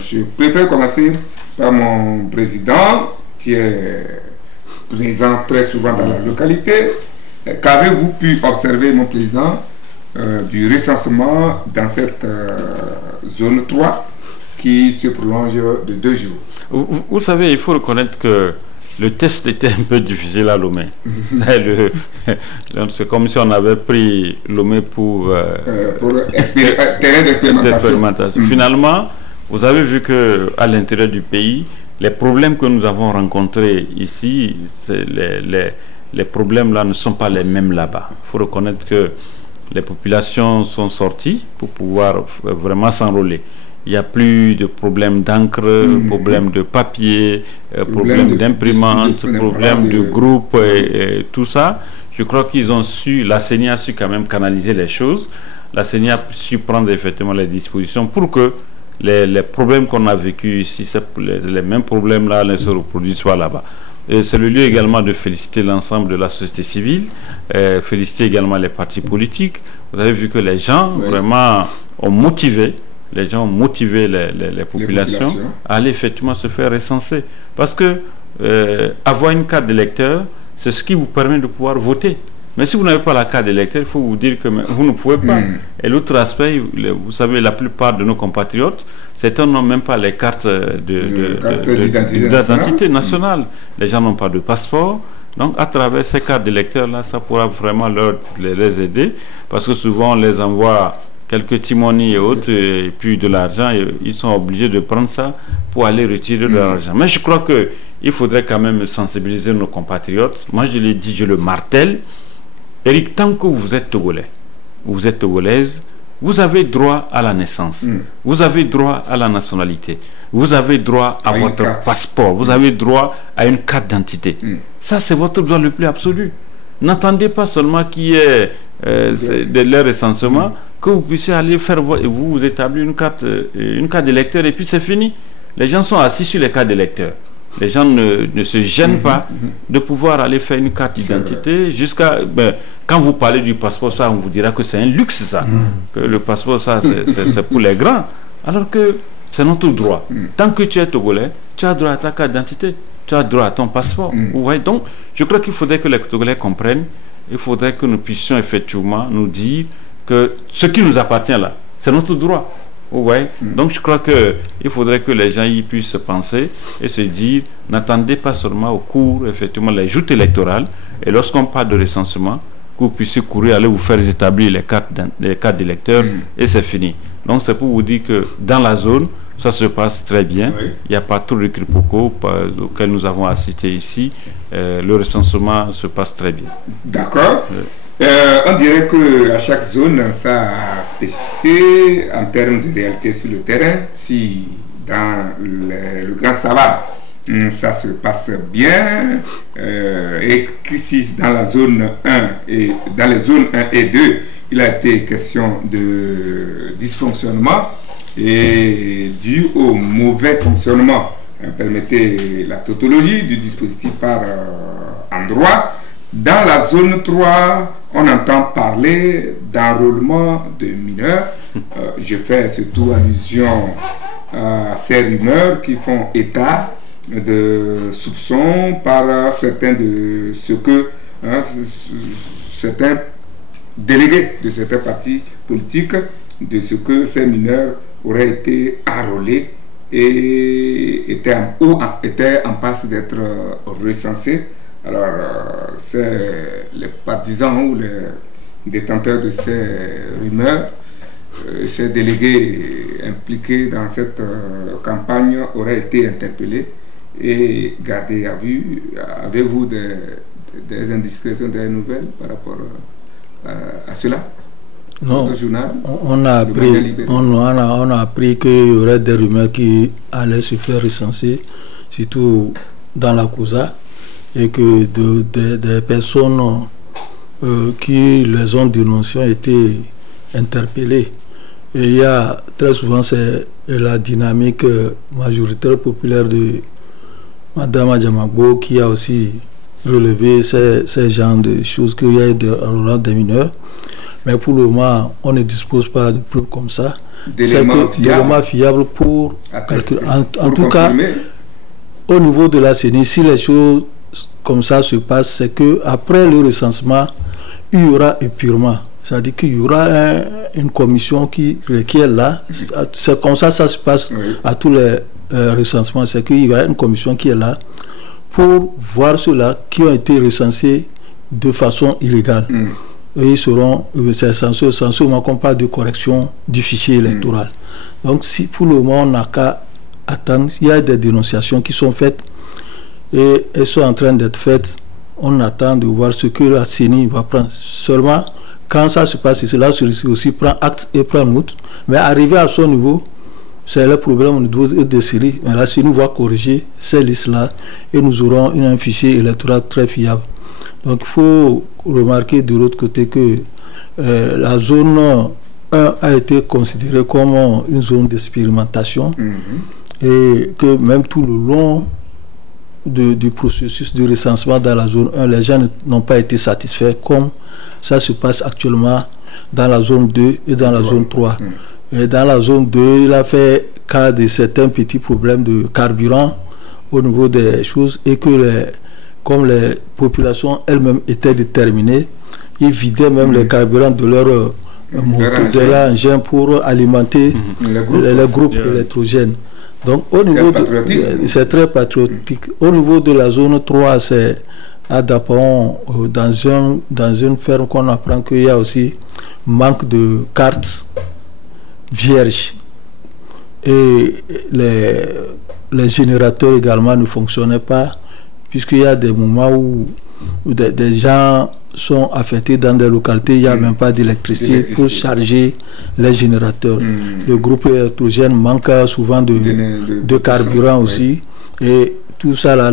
Je préfère commencer par mon président qui est présent très souvent dans la localité. Qu'avez-vous pu observer, mon président, du recensement dans cette zone 3 qui se prolonge de 2 jours? Vous savez, il faut reconnaître que le test était un peu difficile à Lomé. C'est comme si on avait pris Lomé pour terrain d'expérimentation. Finalement, vous avez vu qu'à l'intérieur du pays, les problèmes que nous avons rencontrés ici, les problèmes-là ne sont pas les mêmes là-bas. Il faut reconnaître que les populations sont sorties pour pouvoir vraiment s'enrôler. Il n'y a plus de problèmes d'encre, problèmes de papier, problèmes d'imprimante, problèmes de groupe et tout ça. Je crois qu'ils ont su, la CENI a su quand même canaliser les choses. La CENI a su prendre effectivement les dispositions pour que les problèmes qu'on a vécu ici, les mêmes problèmes-là ne se reproduisent pas là-bas. Et c'est le lieu également de féliciter l'ensemble de la société civile, féliciter également les partis politiques. Vous avez vu que les gens vraiment ont motivé, les populations à aller effectivement se faire recenser. Parce que avoir une carte d'électeur, c'est ce qui vous permet de pouvoir voter. Mais si vous n'avez pas la carte d'électeur, il faut vous dire que vous ne pouvez pas. Et l'autre aspect, vous savez, la plupart de nos compatriotes, certains n'ont même pas les cartes d'identité nationale. Les gens n'ont pas de passeport. Donc, à travers ces cartes d'électeurs-là, ça pourra vraiment les aider. Parce que souvent, on les envoie quelques timonies et autres, et puis de l'argent, et ils sont obligés de prendre ça pour aller retirer de l'argent. Mais je crois qu'il faudrait quand même sensibiliser nos compatriotes. Moi, je l'ai dit, je le martèle. Eric, tant que vous êtes Togolais, vous êtes Togolaise, vous avez droit à la naissance, vous avez droit à la nationalité, vous avez droit à votre passeport, vous avez droit à une carte d'identité. Ça, c'est votre droit le plus absolu. N'attendez pas seulement qu'il y ait de leur recensement, que vous puissiez aller faire, vous établir une carte d'électeur et puis c'est fini. Les gens sont assis sur les cartes d'électeurs. Les gens ne se gênent pas de pouvoir aller faire une carte d'identité jusqu'à... quand vous parlez du passeport, ça, on vous dira que c'est un luxe, ça. Que le passeport, ça, c'est pour les grands. Alors que c'est notre droit. Tant que tu es Togolais, tu as droit à ta carte d'identité. Tu as droit à ton passeport. Vous voyez? Donc, je crois qu'il faudrait que les Togolais comprennent il faudrait que nous puissions effectivement nous dire que ce qui nous appartient là, c'est notre droit. Ouais. Donc je crois qu'il faudrait que les gens y puissent penser et se dire, n'attendez pas seulement au cours, effectivement, les joutes électorales, et lorsqu'on parle de recensement, que vous puissiez courir, aller vous faire établir les cartes d'électeurs, et c'est fini. Donc c'est pour vous dire que dans la zone, ça se passe très bien. Oui. Il n'y a pas trop de quiproquos auxquels nous avons assisté ici. Le recensement se passe très bien. D'accord. On dirait qu'à chaque zone, sa spécificité en termes de réalité sur le terrain. Si dans le Grand Savane, ça se passe bien, et que si dans la zone 1 et dans les zones 1 et 2, il a été question de dysfonctionnement et dû au mauvais fonctionnement, permettez la tautologie du dispositif par endroit. Dans la zone 3, on entend parler d'enrôlement de mineurs. Je fais surtout allusion à ces rumeurs qui font état de soupçons par certains de ce que certains délégués de certains partis politiques, de ce que ces mineurs auraient été enrôlés et étaient en passe d'être recensés. Alors, c'est les partisans ou les détenteurs de ces rumeurs, ces délégués impliqués dans cette campagne auraient été interpellés et gardés à vue. Avez-vous des indiscrétions, des nouvelles par rapport à cela? Non, on a appris qu'il y aurait des rumeurs qui allaient se faire recenser, surtout dans la COSA, et que des personnes qui les ont dénoncées ont été interpellées. Et il y a très souvent c'est la dynamique majoritaire populaire de Mme Adjamagbo qui a aussi relevé ces genres de choses, qu'il y a des mineurs. Mais pour le moment, on ne dispose pas de preuves comme ça. D'éléments fiables pour calculer. En tout cas, au niveau de la CENI, si les choses comme ça se passent, c'est qu'après le recensement, il y aura épurement. C'est-à-dire qu'il y aura une commission qui est là. C'est comme ça se passe à tous les recensements. C'est qu'il y a une commission qui est là pour voir ceux-là qui ont été recensés de façon illégale. Et ils seront censément qu'on parle de correction du fichier électoral. Donc, si pour le moment on n'a qu'à attendre, il y a des dénonciations qui sont faites et elles sont en train d'être faites. On attend de voir ce que la CENI va prendre. Seulement, quand ça se passe, cela aussi prend acte et prend note. Mais arrivé à son niveau, c'est le problème au niveau des séries. Mais la CENI va corriger ces listes-là et nous aurons un fichier électoral très fiable. Donc il faut remarquer de l'autre côté que la zone 1 a été considérée comme une zone d'expérimentation et que même tout le long du processus de recensement dans la zone 1, les gens n'ont pas été satisfaits comme ça se passe actuellement dans la zone 2 et dans la zone 3. Et dans la zone 2, il a fait cas de certains petits problèmes de carburant au niveau des choses et que comme les populations elles-mêmes étaient déterminées, ils vidaient même les carburants de leur engin pour alimenter les groupes électrogènes. Donc au niveau c'est très patriotique. Au niveau de la zone 3, c'est à Dapon, dans une ferme qu'on apprend qu'il y a aussi manque de cartes vierges. Et les générateurs également ne fonctionnaient pas, puisqu'il y a des moments où des gens sont affectés dans des localités, il n'y a même pas d'électricité pour charger les générateurs. Le groupe électrogène manque souvent de carburant aussi. Et tout ça, là,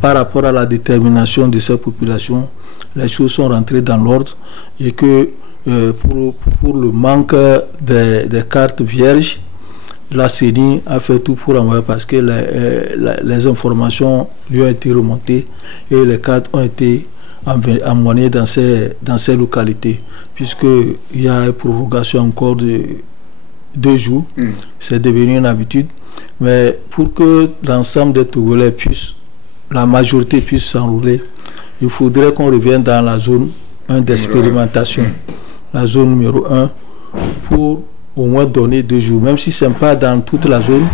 par rapport à la détermination de ces populations, les choses sont rentrées dans l'ordre et que pour le manque des cartes vierges, la CENI a fait tout pour envoyer parce que les informations lui ont été remontées et les cartes ont été envoyées dans ces localités, puisqu'il y a une prorogation encore de 2 jours. C'est devenu une habitude. Mais pour que l'ensemble des Togolais la majorité puisse s'enrouler, il faudrait qu'on revienne dans la zone 1 d'expérimentation, la zone numéro 1, pour au moins donner 2 jours, même si ce n'est pas dans toute la zone,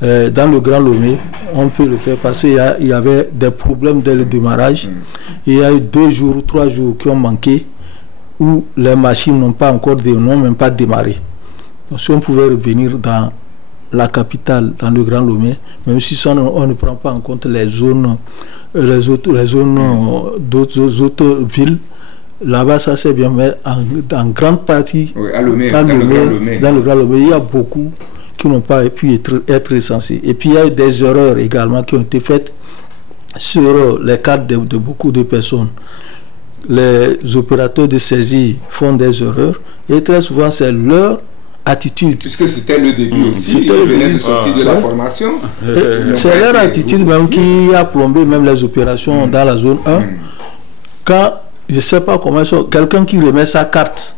dans le Grand Lomé, on peut le faire parce qu'il y avait des problèmes dès le démarrage. Il y a eu 2 jours ou 3 jours qui ont manqué, où les machines n'ont même pas démarré. Donc si on pouvait revenir dans la capitale, dans le Grand Lomé, même si on ne prend pas en compte les zones, d'autres villes, là-bas ça c'est bien, mais en grande partie, dans le Grand Lomé, il y a beaucoup qui n'ont pas pu être recensés. Et puis il y a eu des erreurs également qui ont été faites sur les cartes de beaucoup de personnes. Les opérateurs de saisie font des erreurs et très souvent c'est leur attitude. Puisque c'était le début aussi, ils venaient de sortir de la formation. C'est leur attitude même qui a plombé même les opérations dans la zone 1. Quand, je ne sais pas comment quelqu'un qui remet sa carte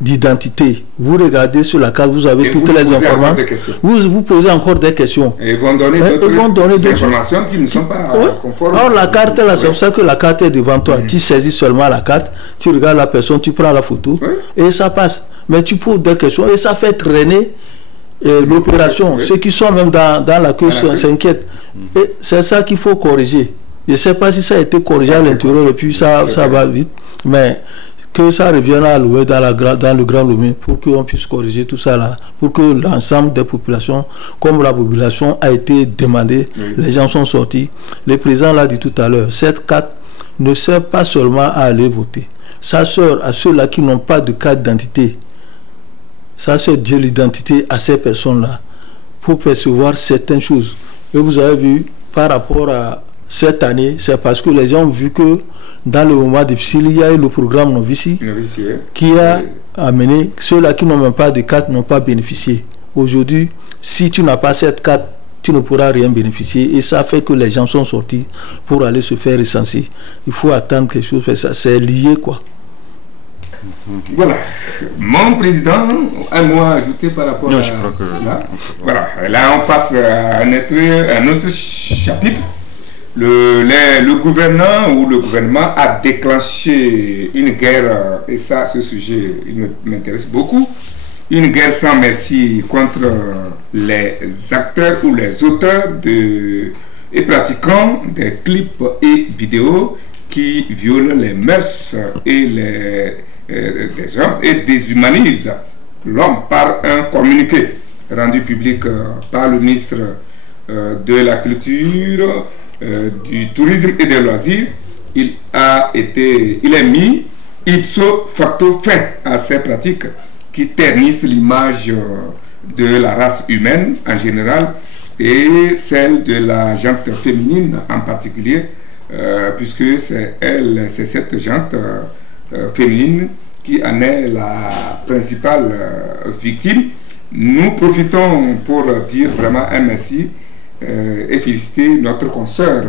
d'identité, vous regardez sur la carte, vous avez toutes les informations. Vous posez encore des questions. Et ils vont donner d'autres informations qui ne sont pas conformes. Or, la carte, là, c'est pour ça que la carte est devant toi. Tu saisis seulement la carte, tu regardes la personne, tu prends la photo et ça passe. Mais tu poses des questions et ça fait traîner l'opération. Ceux qui sont même dans la queue s'inquiètent. Et c'est ça qu'il faut corriger. Je ne sais pas si ça a été corrigé à l'intérieur et puis ça va vite. Mais que ça revienne à louer dans le Grand Lomé pour qu'on puisse corriger tout ça là, pour que l'ensemble des populations, comme la population a été demandée, les gens sont sortis. Le président l'a dit tout à l'heure, cette carte ne sert pas seulement à aller voter. Ça sert à ceux-là qui n'ont pas de carte d'identité. Ça sert de l'identité à ces personnes-là pour percevoir certaines choses. Et vous avez vu, par rapport à cette année, c'est parce que les gens ont vu que dans le moment difficile, il y a eu le programme Novici qui a amené ceux-là qui n'ont même pas de carte n'ont pas bénéficié. Aujourd'hui, si tu n'as pas cette carte, tu ne pourras rien bénéficier. Et ça fait que les gens sont sortis pour aller se faire recenser. Il faut attendre quelque chose, parce que c'est lié, quoi. Voilà. Mon président, un mot à ajouter par rapport à cela. Voilà. Là, on passe à un autre chapitre. Le gouvernement a déclenché une guerre, et ça, ce sujet, il m'intéresse beaucoup, une guerre sans merci contre les acteurs ou les auteurs et pratiquants des clips et vidéos qui violent les mœurs et des hommes et déshumanisent l'homme par un communiqué rendu public par le ministre de la Culture, du Tourisme et des Loisirs. Il est mis ipso facto fin à ces pratiques qui ternissent l'image de la race humaine en général et celle de la gente féminine en particulier, puisque c'est cette gente féminine qui en est la principale victime. Nous profitons pour dire vraiment un merci et féliciter notre consoeur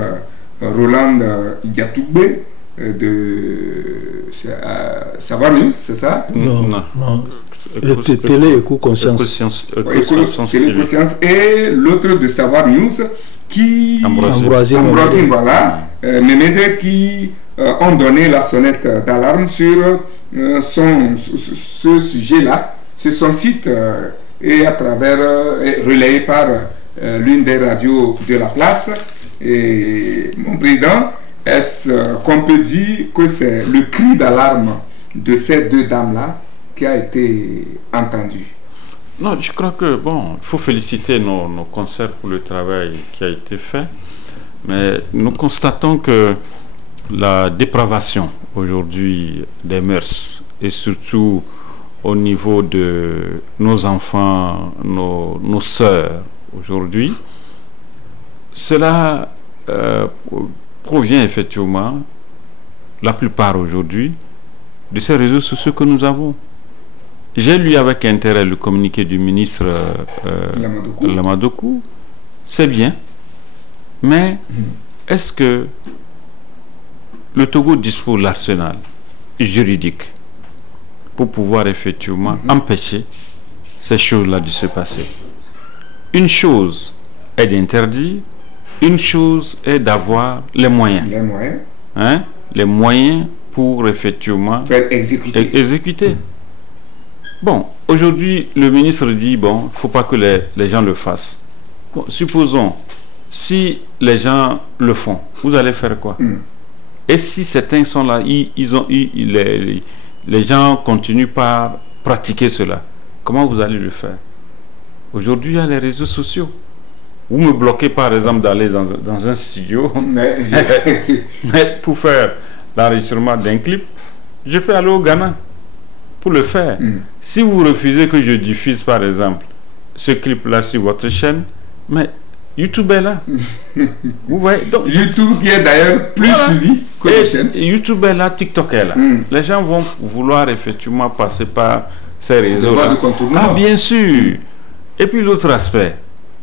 Rolande Yatoubé de Savoir News, c'est ça? Non. Télé Éco-Conscience. Télé-Conscience et l'autre de Savoir News qui Ambroisine, voilà, Mémédé, qui ont donné la sonnette d'alarme sur ce sujet-là, sur son site et à travers relayé par l'une des radios de la place. Et mon président, est-ce qu'on peut dire que c'est le cri d'alarme de ces deux dames-là qui a été entendu? Non, je crois que, bon, il faut féliciter nos concerts pour le travail qui a été fait, mais nous constatons que la dépravation aujourd'hui des mœurs, et surtout au niveau de nos enfants, nos sœurs aujourd'hui, cela provient effectivement, la plupart aujourd'hui, de ces réseaux sociaux que nous avons. J'ai lu avec intérêt le communiqué du ministre Lamadokou. C'est bien, mais est-ce que le Togo dispose de l'arsenal juridique pour pouvoir effectivement empêcher ces choses-là de se passer? Une chose est d'interdire, une chose est d'avoir les moyens. Les moyens pour effectivement faire exécuter. Bon, aujourd'hui, le ministre dit, bon, il ne faut pas que les gens le fassent. Bon, supposons, si les gens le font, vous allez faire quoi? Et si certains sont là, les gens continuent par pratiquer cela, comment vous allez le faire? Aujourd'hui, il y a les réseaux sociaux. Vous me bloquez par exemple d'aller dans un studio pour faire l'enregistrement d'un clip, je peux aller au Ghana pour le faire. Si vous refusez que je diffuse par exemple ce clip-là sur votre chaîne, mais YouTube est là. Vous voyez, donc, YouTube qui est d'ailleurs plus suivi que la chaîne. YouTube est là, TikTok est là. Les gens vont vouloir effectivement passer par ces réseaux-là. Ah, bien sûr. Et puis l'autre aspect,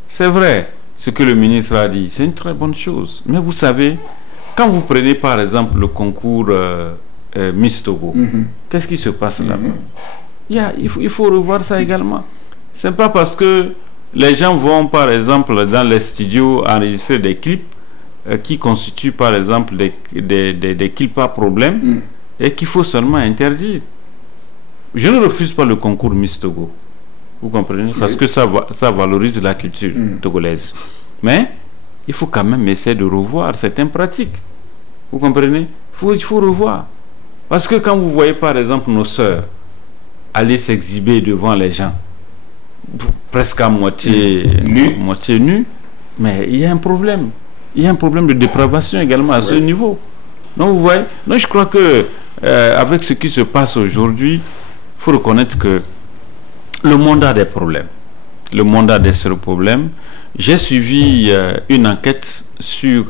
c'est vrai, ce que le ministre a dit, c'est une très bonne chose. Mais vous savez, quand vous prenez par exemple le concours Miss Togo, qu'est-ce qui se passe là-bas? Il faut revoir ça également. C'est pas parce que les gens vont par exemple dans les studios enregistrer des clips qui constituent par exemple des clips à problème et qu'il faut seulement interdire. Je ne refuse pas le concours Miss Togo. Vous comprenez? Parce que ça valorise la culture togolaise. Mais il faut quand même essayer de revoir certaines pratiques. Vous comprenez? Il faut revoir. Parce que quand vous voyez par exemple nos sœurs aller s'exhiber devant les gens, presque à moitié nues, mais il y a un problème. Il y a un problème de dépravation également à ce niveau. Donc vous voyez, je crois que avec ce qui se passe aujourd'hui, il faut reconnaître que le monde a des problèmes. Le monde a des problèmes. J'ai suivi une enquête sur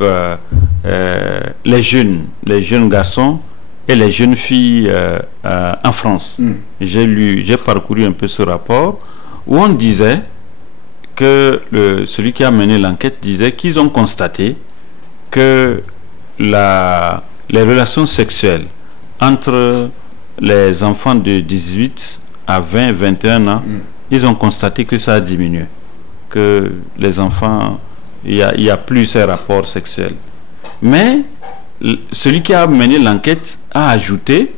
les jeunes garçons et les jeunes filles en France. J'ai parcouru un peu ce rapport où on disait que celui qui a mené l'enquête disait qu'ils ont constaté que les relations sexuelles entre les enfants de 18 à 20, 21 ans, ils ont constaté que ça a diminué, que les enfants, il y a plus ces rapports sexuels. Mais celui qui a mené l'enquête a ajouté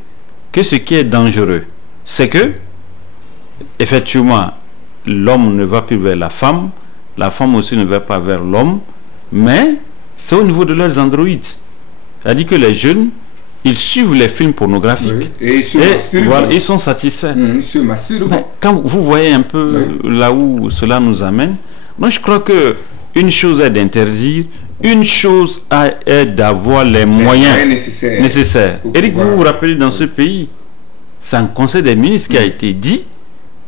que ce qui est dangereux, c'est que effectivement l'homme ne va plus vers la femme aussi ne va pas vers l'homme, mais c'est au niveau de leurs androïdes. C'est-à-dire que les jeunes, ils suivent les films pornographiques et ils sont satisfaits. Ils se masturbent. Mais quand vous voyez un peu là où cela nous amène, moi je crois que une chose est d'interdire, une chose est d'avoir les moyens nécessaires. Éric, vous vous rappelez dans ce pays, c'est un conseil des ministres qui a été dit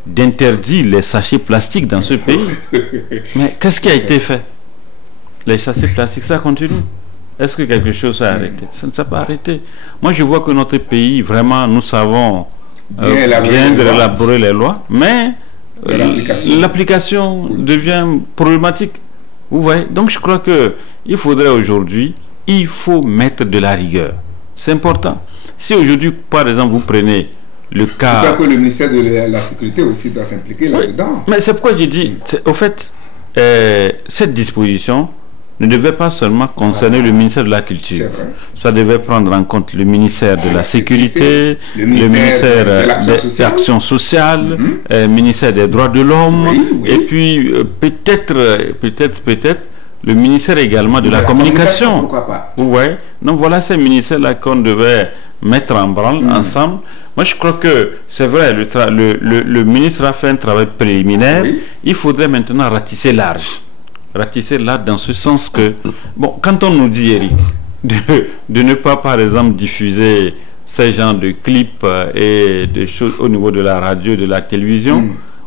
d'interdire les sachets plastiques dans ce pays. Mais qu'est-ce qui a été fait? Les sachets plastiques, ça continue. Est-ce que quelque chose s'est arrêté? Ça ne s'est pas arrêté. Moi, je vois que notre pays, vraiment, nous savons bien élaborer les lois, mais l'application devient problématique. Vous voyez? Donc, je crois qu'il faudrait aujourd'hui, il faut mettre de la rigueur. C'est important. Si aujourd'hui, par exemple, vous prenez le cas... Je crois que le ministère de la Sécurité aussi doit s'impliquer là-dedans. Mais c'est pourquoi j'ai dit, au fait, cette disposition ne devait pas seulement concerner le ministère de la Culture. Ça devait prendre en compte le ministère de la Sécurité, le ministère de l'Action sociale, le ministère des droits de l'homme, et puis peut-être le ministère également de la communication. Pourquoi pas? Ouais. Donc voilà ces ministères-là qu'on devait mettre en branle ensemble. Moi je crois que c'est vrai, le ministre a fait un travail préliminaire. Il faudrait maintenant ratisser large. Ratisser là dans ce sens que, bon, quand on nous dit, Eric, de ne pas par exemple diffuser ces genres de clips et de choses au niveau de la radio, de la télévision,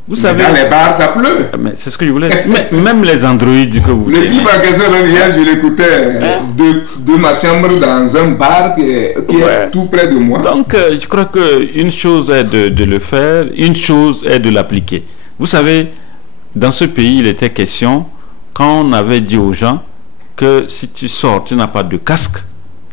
vous savez, dans les bars ça pleut. Mais c'est ce que je voulais dire. Mais même les androïdes que vous le clip à question, hier je l'écoutais de ma chambre dans un bar qui est tout près de moi. Donc je crois qu'une chose est de le faire, une chose est de l'appliquer. Vous savez, dans ce pays il était question, quand on avait dit aux gens que si tu sors, tu n'as pas de casque,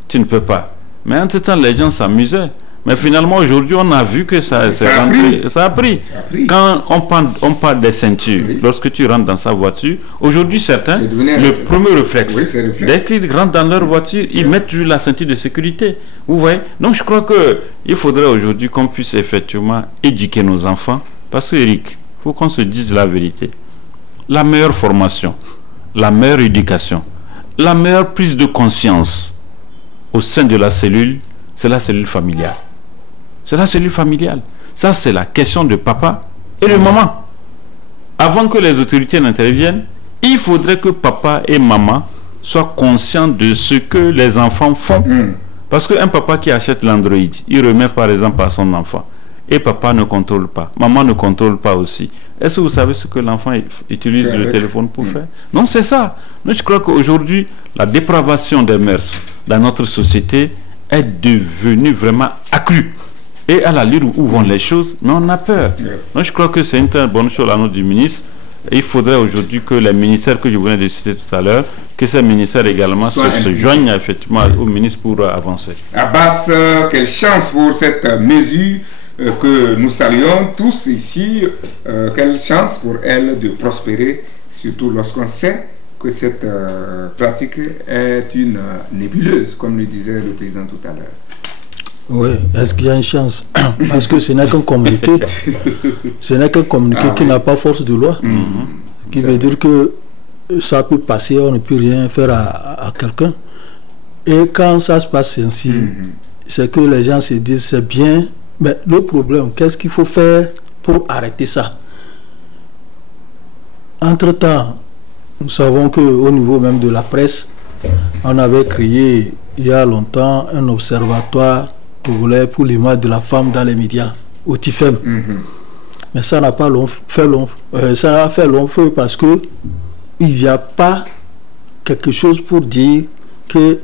tu ne peux pas. Mais en ce temps, les gens s'amusaient. Mais finalement, aujourd'hui, on a vu que ça a pris. Quand on parle des ceintures, lorsque tu rentres dans sa voiture, aujourd'hui, certains, le premier réflexe, dès qu'ils rentrent dans leur voiture, ils mettent toujours la ceinture de sécurité. Vous voyez? Donc, je crois qu'il faudrait aujourd'hui qu'on puisse effectivement éduquer nos enfants. Parce que, Eric, il faut qu'on se dise la vérité. La meilleure formation, la meilleure éducation, la meilleure prise de conscience au sein de la cellule, c'est la cellule familiale. C'est la cellule familiale. Ça, c'est la question de papa et de maman. Avant que les autorités n'interviennent, il faudrait que papa et maman soient conscients de ce que les enfants font. Parce qu'un papa qui achète l'Android, il remet par exemple à son enfant. Et papa ne contrôle pas. Maman ne contrôle pas aussi. Est-ce que vous savez ce que l'enfant utilise le téléphone pour faire? Non, c'est ça. Mais je crois qu'aujourd'hui, la dépravation des mœurs dans notre société est devenue vraiment accrue. Et à la lutte où vont les choses, mais on a peur. Donc je crois que c'est une très bonne chose à notre du ministre. Et il faudrait aujourd'hui que les ministères que je venais de citer tout à l'heure, que ces ministères également se joignent effectivement au ministre pour avancer. Abbas, quelle chance pour cette mesure que nous saluons tous ici. Quelle chance pour elle de prospérer, surtout lorsqu'on sait que cette pratique est une nébuleuse, comme le disait le président tout à l'heure. Oui, est-ce qu'il y a une chance? Parce que ce n'est qu'un communiqué. Ce n'est qu'un communiqué qui n'a pas force de loi. Qui veut dire que ça peut passer, on ne peut rien faire à quelqu'un. Et quand ça se passe ainsi, c'est que les gens se disent c'est bien, mais le problème, qu'est-ce qu'il faut faire pour arrêter ça? Entre-temps, nous savons qu'au niveau même de la presse, on avait créé il y a longtemps un observatoire pour l'image de la femme dans les médias, au TIFEM. Mais ça n'a pas ça a fait long feu parce que il n'y a pas quelque chose pour dire que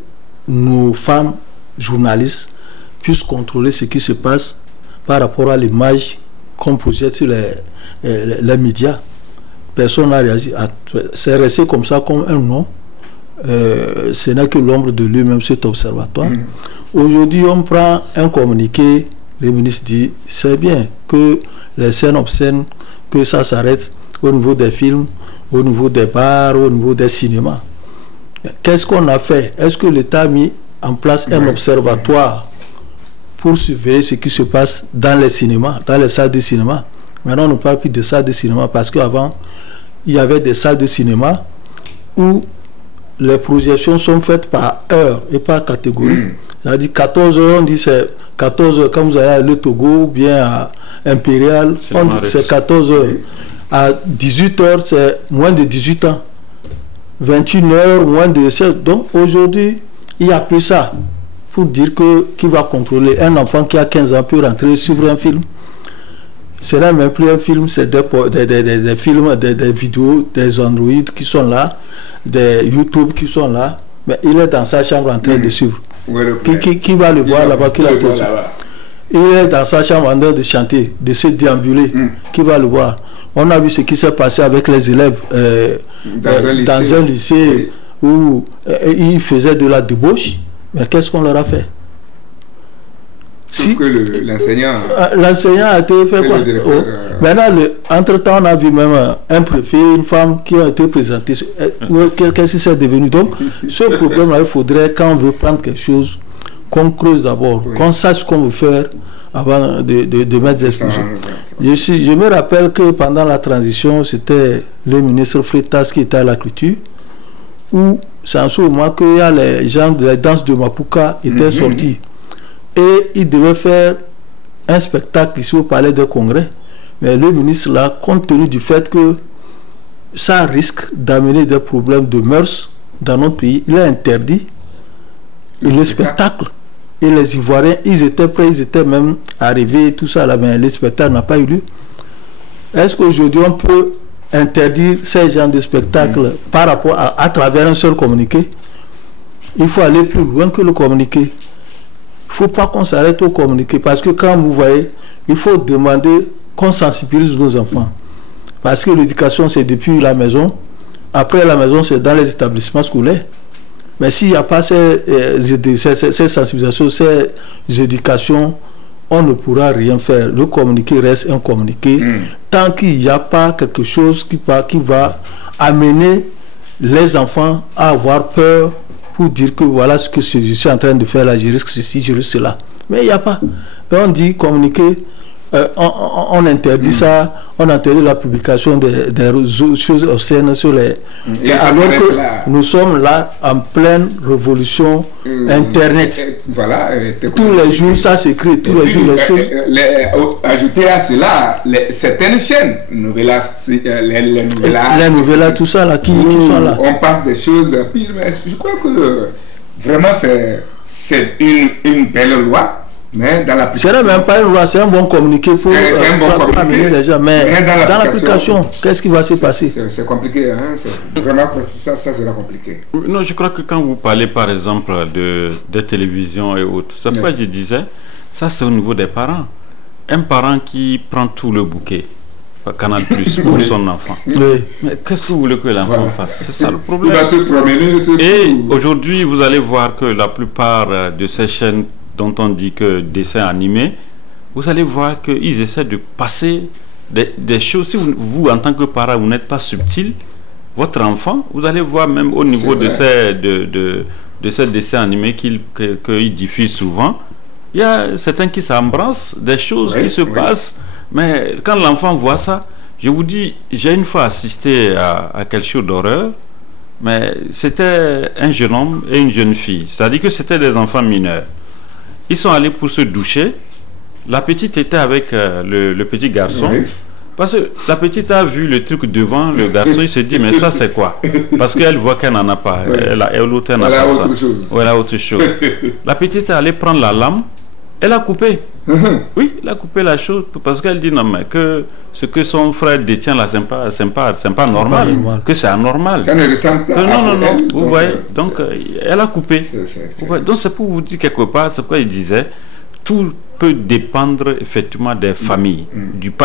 nos femmes journalistes puissent contrôler ce qui se passe par rapport à l'image qu'on projette sur les médias. Personne n'a réagi. C'est resté comme ça, comme un nom. Ce n'est que l'ombre de lui-même, cet observatoire. Aujourd'hui, on prend un communiqué, le ministre dit, c'est bien que les scènes obscènes, que ça s'arrête au niveau des films, au niveau des bars, au niveau des cinémas. Qu'est-ce qu'on a fait? Est-ce que l'État a mis en place un observatoire pour surveiller ce qui se passe dans les cinémas, dans les salles de cinéma? Maintenant, on ne parle plus de salles de cinéma parce qu'avant, il y avait des salles de cinéma où les projections sont faites par heure et par catégorie. C'est-à-dire 14 heures, on dit c'est 14 heures. Quand vous allez à Le Togo ou bien à Impérial, on dit c'est 14 heures. À 18 heures, c'est moins de 18 ans. 21 heures, moins de 7. Donc aujourd'hui, il n'y a plus ça pour dire que qui va contrôler. Un enfant qui a 15 ans peut rentrer sur un film. Ce n'est même plus un film, c'est des films, des vidéos, des Android qui sont là, des YouTube qui sont là, mais il est dans sa chambre en train de suivre. Qui va le voir là-bas? Il est dans sa chambre en train de chanter, de se déambuler. Qui va le voir? On a vu ce qui s'est passé avec les élèves dans un lycée où ils faisaient de la débauche. Mais qu'est-ce qu'on leur a fait? Si que l'enseignant a été fait quoi? Maintenant, entre-temps, on a vu même un préfet, une femme qui ont été présentés. Qu'est-ce qui s'est devenu? Donc, ce problème-là, il faudrait, quand on veut prendre quelque chose, qu'on creuse d'abord, qu'on sache ce qu'on veut faire avant de mettre des explosions. Je me rappelle que pendant la transition, c'était le ministre Freitas qui était à la culture, où c'est en ce moment qu'il y a les gens de la danse de Mapuka étaient sortis. Et il devait faire un spectacle ici au Palais des Congrès. Mais le ministre, là, compte tenu du fait que ça risque d'amener des problèmes de mœurs dans notre pays, il a interdit le spectacle. Et les Ivoiriens, ils étaient prêts, ils étaient même arrivés, tout ça là, mais le spectacle n'a pas eu lieu. Est-ce qu'aujourd'hui on peut interdire ces genres de spectacles par rapport à travers un seul communiqué? Il faut aller plus loin que le communiqué. Il ne faut pas qu'on s'arrête au communiqué, parce que quand vous voyez, il faut demander qu'on sensibilise nos enfants. Parce que l'éducation, c'est depuis la maison. Après la maison, c'est dans les établissements scolaires. Mais s'il n'y a pas ces sensibilisations, ces éducations on ne pourra rien faire. Le communiqué reste un communiqué tant qu'il n'y a pas quelque chose qui va amener les enfants à avoir peur pour dire que voilà ce que je suis en train de faire là, je risque ceci, je risque cela. Mais il n'y a pas. Et on dit communiquer, on interdit ça, on interdit la publication des choses obscènes sur les... alors que nous sommes là en pleine révolution Internet. Voilà. Tous les jours, ça s'écrit, tous les jours, les choses... Ajouter à cela, certaines chaînes, les Novelas, tout ça là, qui sont là. On passe des choses pires, mais je crois que vraiment c'est une belle loi. Mais dans l'application, ce n'est même pas une loi, c'est un bon communiqué pour amener les gens. Mais dans l'application, qu'est-ce qui va se passer? C'est compliqué, hein? Vraiment, ça sera compliqué. Non, je crois que quand vous parlez par exemple de télévision et autres, c'est pourquoi je disais, ça c'est au niveau des parents. Un parent qui prend tout le bouquet, Canal Plus pour son enfant. Mais qu'est-ce que vous voulez que l'enfant fasse? C'est ça le problème. Il va se promener. Et aujourd'hui, vous allez voir que la plupart de ces chaînes dont on dit que dessins animés, vous allez voir qu'ils essaient de passer des choses. Si vous, en tant que parent, vous n'êtes pas subtil, votre enfant, vous allez voir même au niveau de ces dessins animés qu'ils diffusent souvent, il y a certains qui s'embrassent, des choses qui se passent, mais quand l'enfant voit ça, je vous dis, j'ai une fois assisté à quelque chose d'horreur, mais c'était un jeune homme et une jeune fille, c'est-à-dire que c'était des enfants mineurs. Ils sont allés pour se doucher. La petite était avec le petit garçon. Parce que la petite a vu le truc devant le garçon. Il se dit, mais ça c'est quoi? Parce qu'elle voit qu'elle n'en a pas. Elle a autre chose. Elle a autre chose. La petite est allée prendre la lame. Elle a coupé. Oui, elle a coupé la chose. Parce qu'elle dit, non, mais que ce que son frère détient là, c'est pas normal. Que c'est anormal. Ça ne ressemble pas à non. Vous voyez, donc elle a coupé. Donc c'est pour vous dire quelque part, c'est pourquoi il disait, tout peut dépendre effectivement des familles,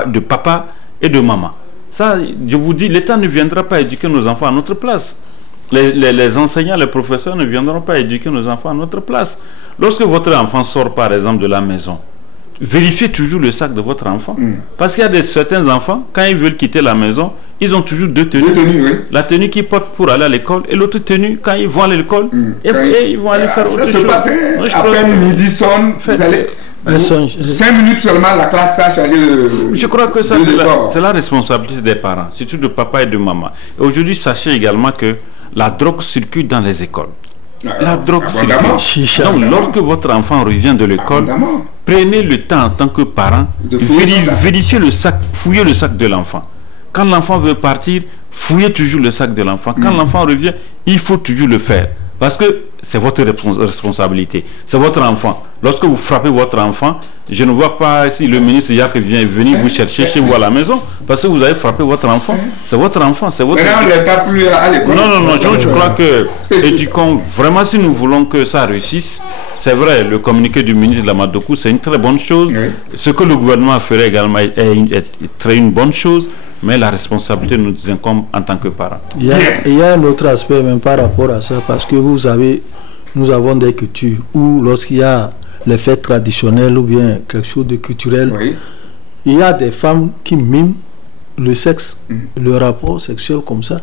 de papa et de maman. Ça, je vous dis, l'État ne viendra pas éduquer nos enfants à notre place. Les enseignants, les professeurs ne viendront pas éduquer nos enfants à notre place. Lorsque votre enfant sort par exemple de la maison, vérifiez toujours le sac de votre enfant. Parce qu'il y a certains enfants, quand ils veulent quitter la maison, ils ont toujours deux tenues. La tenue qu'ils portent pour aller à l'école et l'autre tenue quand ils vont à l'école. Et ils vont aller faire autre chose. Ça se passe à peine midi sonne, vous allez... 5 minutes seulement, la classe a changé de... Je crois que ça, c'est la responsabilité des parents, surtout de papa et de maman. Et aujourd'hui, sachez également que la drogue circule dans les écoles. La drogue circule. Donc, lorsque votre enfant revient de l'école, prenez le temps en tant que parent de vérifier le sac, fouiller le sac de l'enfant. Quand l'enfant veut partir, fouillez toujours le sac de l'enfant. Quand l'enfant revient, il faut toujours le faire. Parce que c'est votre responsabilité. C'est votre enfant. Lorsque vous frappez votre enfant, je ne vois pas si le ministre Yac vient venir vous chercher chez vous à la maison. Parce que vous avez frappé votre enfant. C'est votre enfant. C'est votre enfant. Mais là, on plus à l'école. Non. Je crois que, éduquons, vraiment, si nous voulons que ça réussisse, c'est vrai, le communiqué du ministre de la Madokou, c'est une très bonne chose. Ce que le gouvernement ferait également est une bonne chose. Mais la responsabilité nous incombe en tant que parents. Il y a un autre aspect même par rapport à ça, parce que nous avons des cultures où lorsqu'il y a les fêtes traditionnelles ou bien quelque chose de culturel, il y a des femmes qui miment le sexe, le rapport sexuel comme ça.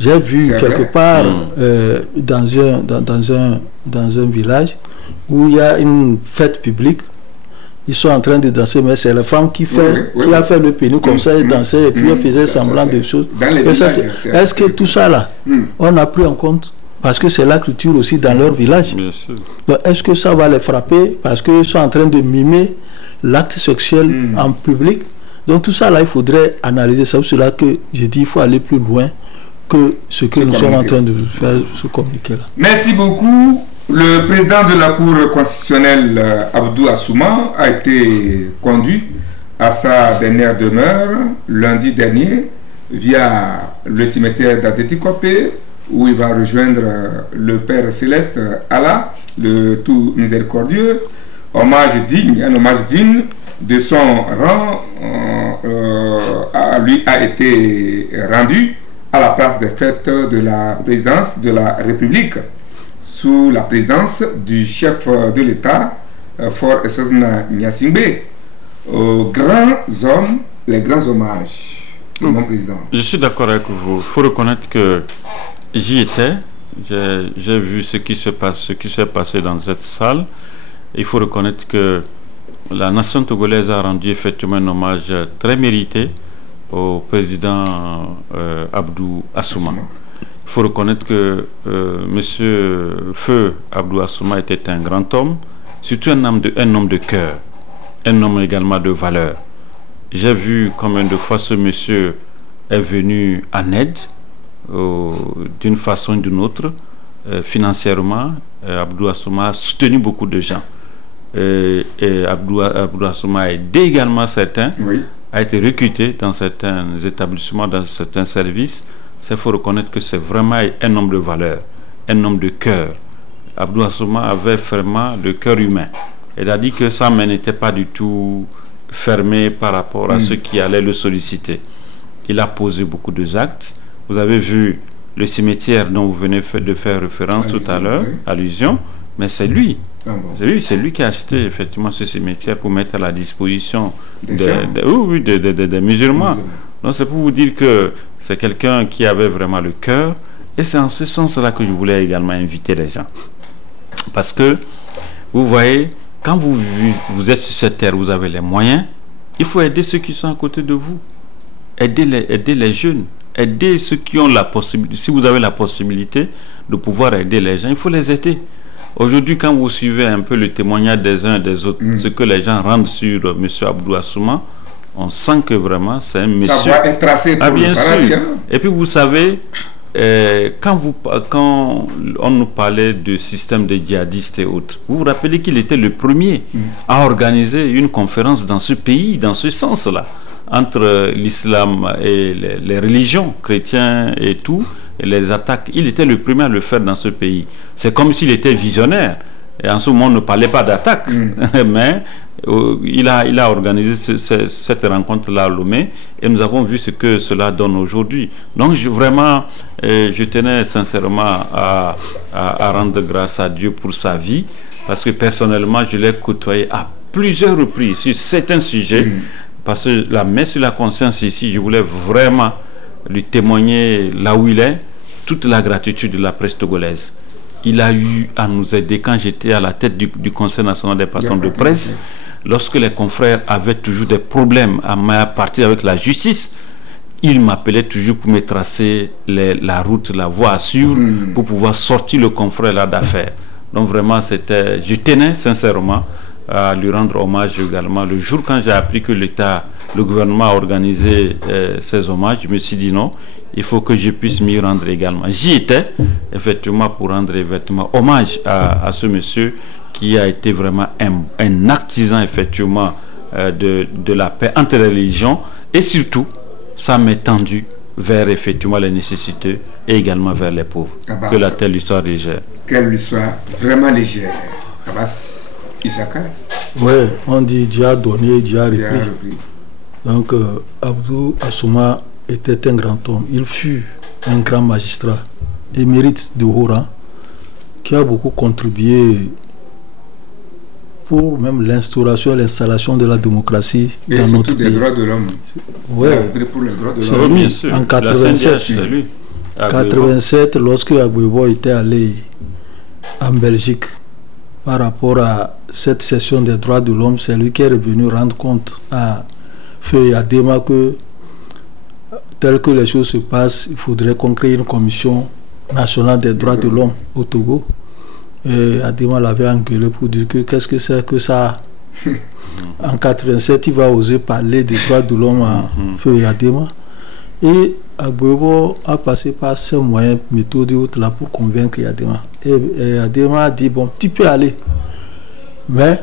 J'ai vu quelque part dans un village où il y a une fête publique. Ils sont en train de danser, mais c'est la femme qui a fait le pénis comme ça, et dansait, et puis elle faisait semblant de choses. Est-ce que tout ça là, on a pris en compte? Parce que c'est la culture aussi dans leur village. Est-ce que ça va les frapper parce qu'ils sont en train de mimer l'acte sexuel en public? Donc tout ça là, il faudrait analyser. C'est pour cela que j'ai dit qu'il faut aller plus loin que ce que nous sommes en train de faire, ce communiqué là. Merci beaucoup. Le président de la Cour constitutionnelle, Abdou Assouma, a été conduit à sa dernière demeure lundi dernier via le cimetière d'Adétikopé, où il va rejoindre le Père Céleste Allah, le tout miséricordieux. Un hommage digne de son rang lui a été rendu à la place des fêtes de la présidence de la République, sous la présidence du chef de l'État, Fort Essosna Nyasingbe, aux grands hommes, les grands hommages. Mon président. Je suis d'accord avec vous. Il faut reconnaître que j'y étais. J'ai vu ce qui s'est passé dans cette salle. Il faut reconnaître que la nation togolaise a rendu effectivement un hommage très mérité au président Abdou Assouma. Il faut reconnaître que monsieur Feu Abdou Assouma était un grand homme, surtout un homme de cœur, un homme également de valeur. J'ai vu combien de fois ce monsieur est venu en aide d'une façon ou d'une autre, financièrement. Abdou Assouma a soutenu beaucoup de gens. Et Abdou Assouma a aidé également certains, a été recruté dans certains établissements, dans certains services. Il faut reconnaître que c'est vraiment un homme de valeur, un homme de cœur. Abdou Assouma avait vraiment le cœur humain. Il a dit que sa main n'était pas du tout fermé par rapport à ceux qui allaient le solliciter. Il a posé beaucoup d'actes. Vous avez vu le cimetière dont vous venez de faire référence tout à l'heure, allusion, mais c'est lui. C'est lui qui a acheté effectivement ce cimetière pour mettre à la disposition des musulmans. Donc c'est pour vous dire que c'est quelqu'un qui avait vraiment le cœur, et c'est en ce sens-là que je voulais également inviter les gens. Parce que, vous voyez, quand vous êtes sur cette terre, vous avez les moyens, il faut aider ceux qui sont à côté de vous. Aider les jeunes. Aider ceux qui ont la possibilité. Si vous avez la possibilité de pouvoir aider les gens, il faut les aider. Aujourd'hui, quand vous suivez un peu le témoignage des uns et des autres, ce que les gens rendent sur M. Abdou Assouma, on sent que vraiment c'est un monsieur. Ça va être tracé pour bien le paradis, sûr. Hein? Et puis vous savez, quand on nous parlait de système de djihadistes et autres, vous vous rappelez qu'il était le premier à organiser une conférence dans ce pays, dans ce sens-là, entre l'islam et les religions, chrétiens et tout, et les attaques. Il était le premier à le faire dans ce pays. C'est comme s'il était visionnaire. Et en ce moment, on ne parlait pas d'attaque. Mais il a organisé cette rencontre-là à Lomé, et nous avons vu ce que cela donne aujourd'hui. Donc vraiment, je tenais sincèrement à rendre grâce à Dieu pour sa vie, parce que personnellement, je l'ai côtoyé à plusieurs reprises sur certains sujets, parce que la main sur la conscience ici, je voulais vraiment lui témoigner là où il est, toute la gratitude de la presse togolaise. Il a eu à nous aider quand j'étais à la tête du Conseil national des patrons de presse. Lorsque les confrères avaient toujours des problèmes à partir avec la justice, il m'appelait toujours pour me tracer la route, la voie à suivre, pour pouvoir sortir le confrère là d'affaires. Donc vraiment, je tenais sincèrement à lui rendre hommage également. Le jour quand j'ai appris que le gouvernement a organisé ces hommages, je me suis dit non, il faut que je puisse m'y rendre également. J'y étais effectivement pour rendre hommage à ce monsieur qui a été vraiment un artisan effectivement de la paix entre les religions, et surtout ça m'est tendu vers effectivement les nécessités et également vers les pauvres. Abbas, que la telle histoire légère. Qu'elle soit vraiment légère. Abbas Issaka. Oui, on dit Dieu a donné, Dieu a repris. Donc Abdou Assouma était un grand homme. Il fut un grand magistrat, émérite de haut rang, qui a beaucoup contribué pour même l'instauration et l'installation de la démocratie et dans notre pays. Des droits de l'homme. Oui, pour les droits de l'homme. Bien sûr. En 87, lorsque Agbouebo était allé en Belgique par rapport à cette session des droits de l'homme, c'est lui qui est revenu rendre compte à Feu Adema que tel que les choses se passent, il faudrait qu'on crée une commission nationale des droits de l'homme au Togo. Et Adema l'avait engueulé pour dire que qu'est-ce que c'est que ça. En 87, il va oser parler des droits de l'homme à Feu Adema. Et Agbouebo a passé par ces moyens, méthodes et autres là pour convaincre Adema. Et Adema a dit bon, tu peux aller, mais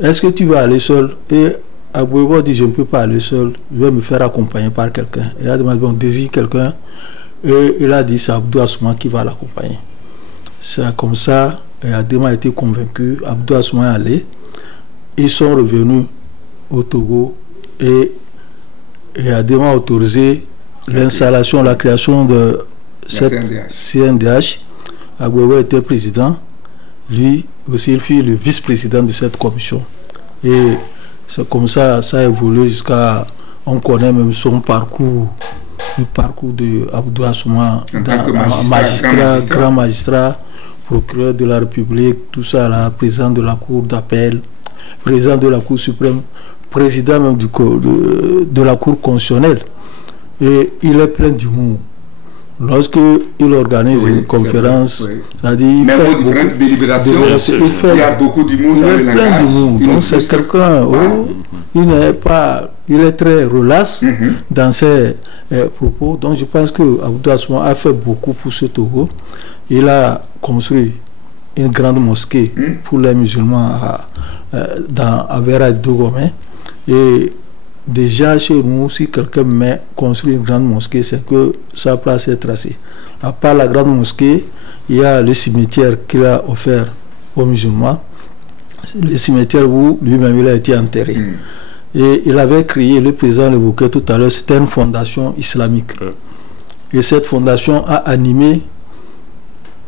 est-ce que tu vas aller seul? Et Agbouebo dit je ne peux pas aller seul, je vais me faire accompagner par quelqu'un. Et Adema dit bon, désire quelqu'un. Et il a dit c'est Abdou Assouma qui va l'accompagner. C'est comme ça, et Adema a été convaincu, Abdou Assouma est allé. Ils sont revenus au Togo et Adema a autorisé l'installation, la création de cette CNDH. Agbouebo était président lui aussi, il fut le vice-président de cette commission. Et c'est comme ça, ça a évolué jusqu'à... On connaît même son parcours, le parcours de Abdou Assouma, grand magistrat, procureur de la République, tout ça là, président de la Cour d'appel, président de la Cour suprême, président même de la Cour constitutionnelle. Et il est plein d'humour. Lorsque il organise une conférence, c'est-à-dire même aux différentes délibérations, il y a beaucoup d'humour dans le langage. Il est plein d'humour. Donc c'est quelqu'un, il est très relax dans ses propos. Donc je pense que Abdou Assouma a fait beaucoup pour ce Togo. Il a construit une grande mosquée pour les musulmans à Vera-Dogomé. Et déjà chez nous, si quelqu'un construit une grande mosquée, c'est que sa place est tracée. À part la grande mosquée, il y a le cimetière qu'il a offert aux musulmans. Le cimetière où lui-même il a été enterré. Et il avait créé, le président l'évoquait tout à l'heure, c'était une fondation islamique. Et cette fondation a animé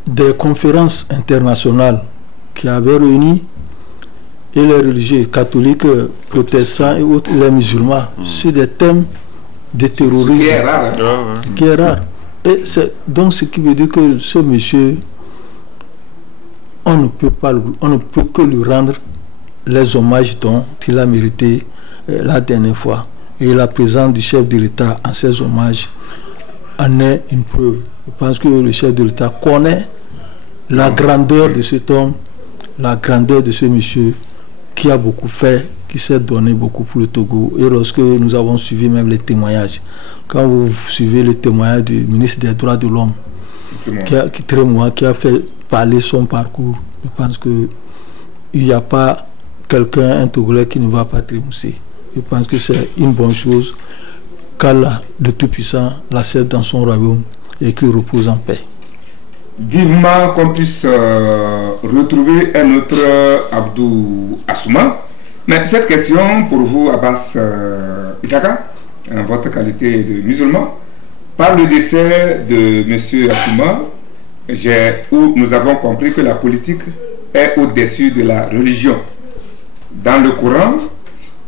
des conférences internationales qui avaient réuni et les religieux catholiques, protestants et autres, les musulmans, sur des thèmes de terrorisme. Qui est rare. Et c'est donc ce qui veut dire que ce monsieur, on ne peut que lui rendre les hommages dont il a mérité la dernière fois. Et la présence du chef de l'État en ces hommages en est une preuve. Je pense que le chef de l'État connaît la grandeur de cet homme, la grandeur de ce monsieur qui a beaucoup fait, qui s'est donné beaucoup pour le Togo. Et lorsque nous avons suivi même les témoignages, quand vous suivez les témoignages du ministre des Droits de l'Homme, qui a fait parler son parcours, je pense qu'il n'y a pas quelqu'un, un Togolais qui ne va pas trémousser. Je pense que c'est une bonne chose qu'Allah, le Tout-Puissant, l'accepte dans son royaume et qu'il repose en paix. Vivement qu'on puisse retrouver un autre Abdou Assouma. Mais cette question pour vous, Abbas Isaka, en votre qualité de musulman, par le décès de M. Assouma, où nous avons compris que la politique est au-dessus de la religion. Dans le Coran,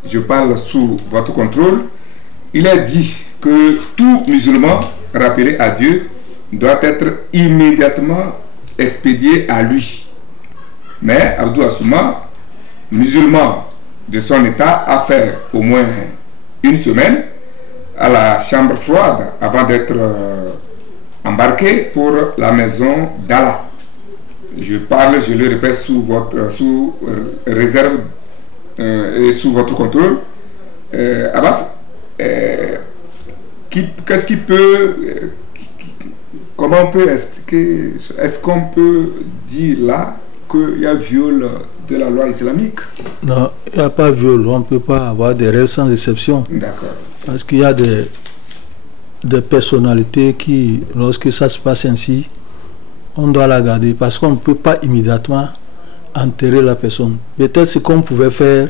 je parle sous votre contrôle, il est dit que tout musulman rappelé à Dieu doit être immédiatement expédié à lui. Mais Abdou Assouma, musulman de son état, a fait au moins une semaine à la chambre froide avant d'être embarqué pour la maison d'Allah. Je parle, je le répète, sous réserve et sous votre contrôle. Abbas, qu'est-ce qui peut... Comment on peut expliquer? Est-ce qu'on peut dire là qu'il y a viol de la loi islamique? Non, il n'y a pas viol. On ne peut pas avoir des règles sans exception. D'accord. Parce qu'il y a des personnalités qui, lorsque ça se passe ainsi, on doit la garder. Parce qu'on ne peut pas immédiatement enterrer la personne. Peut-être ce qu'on pouvait faire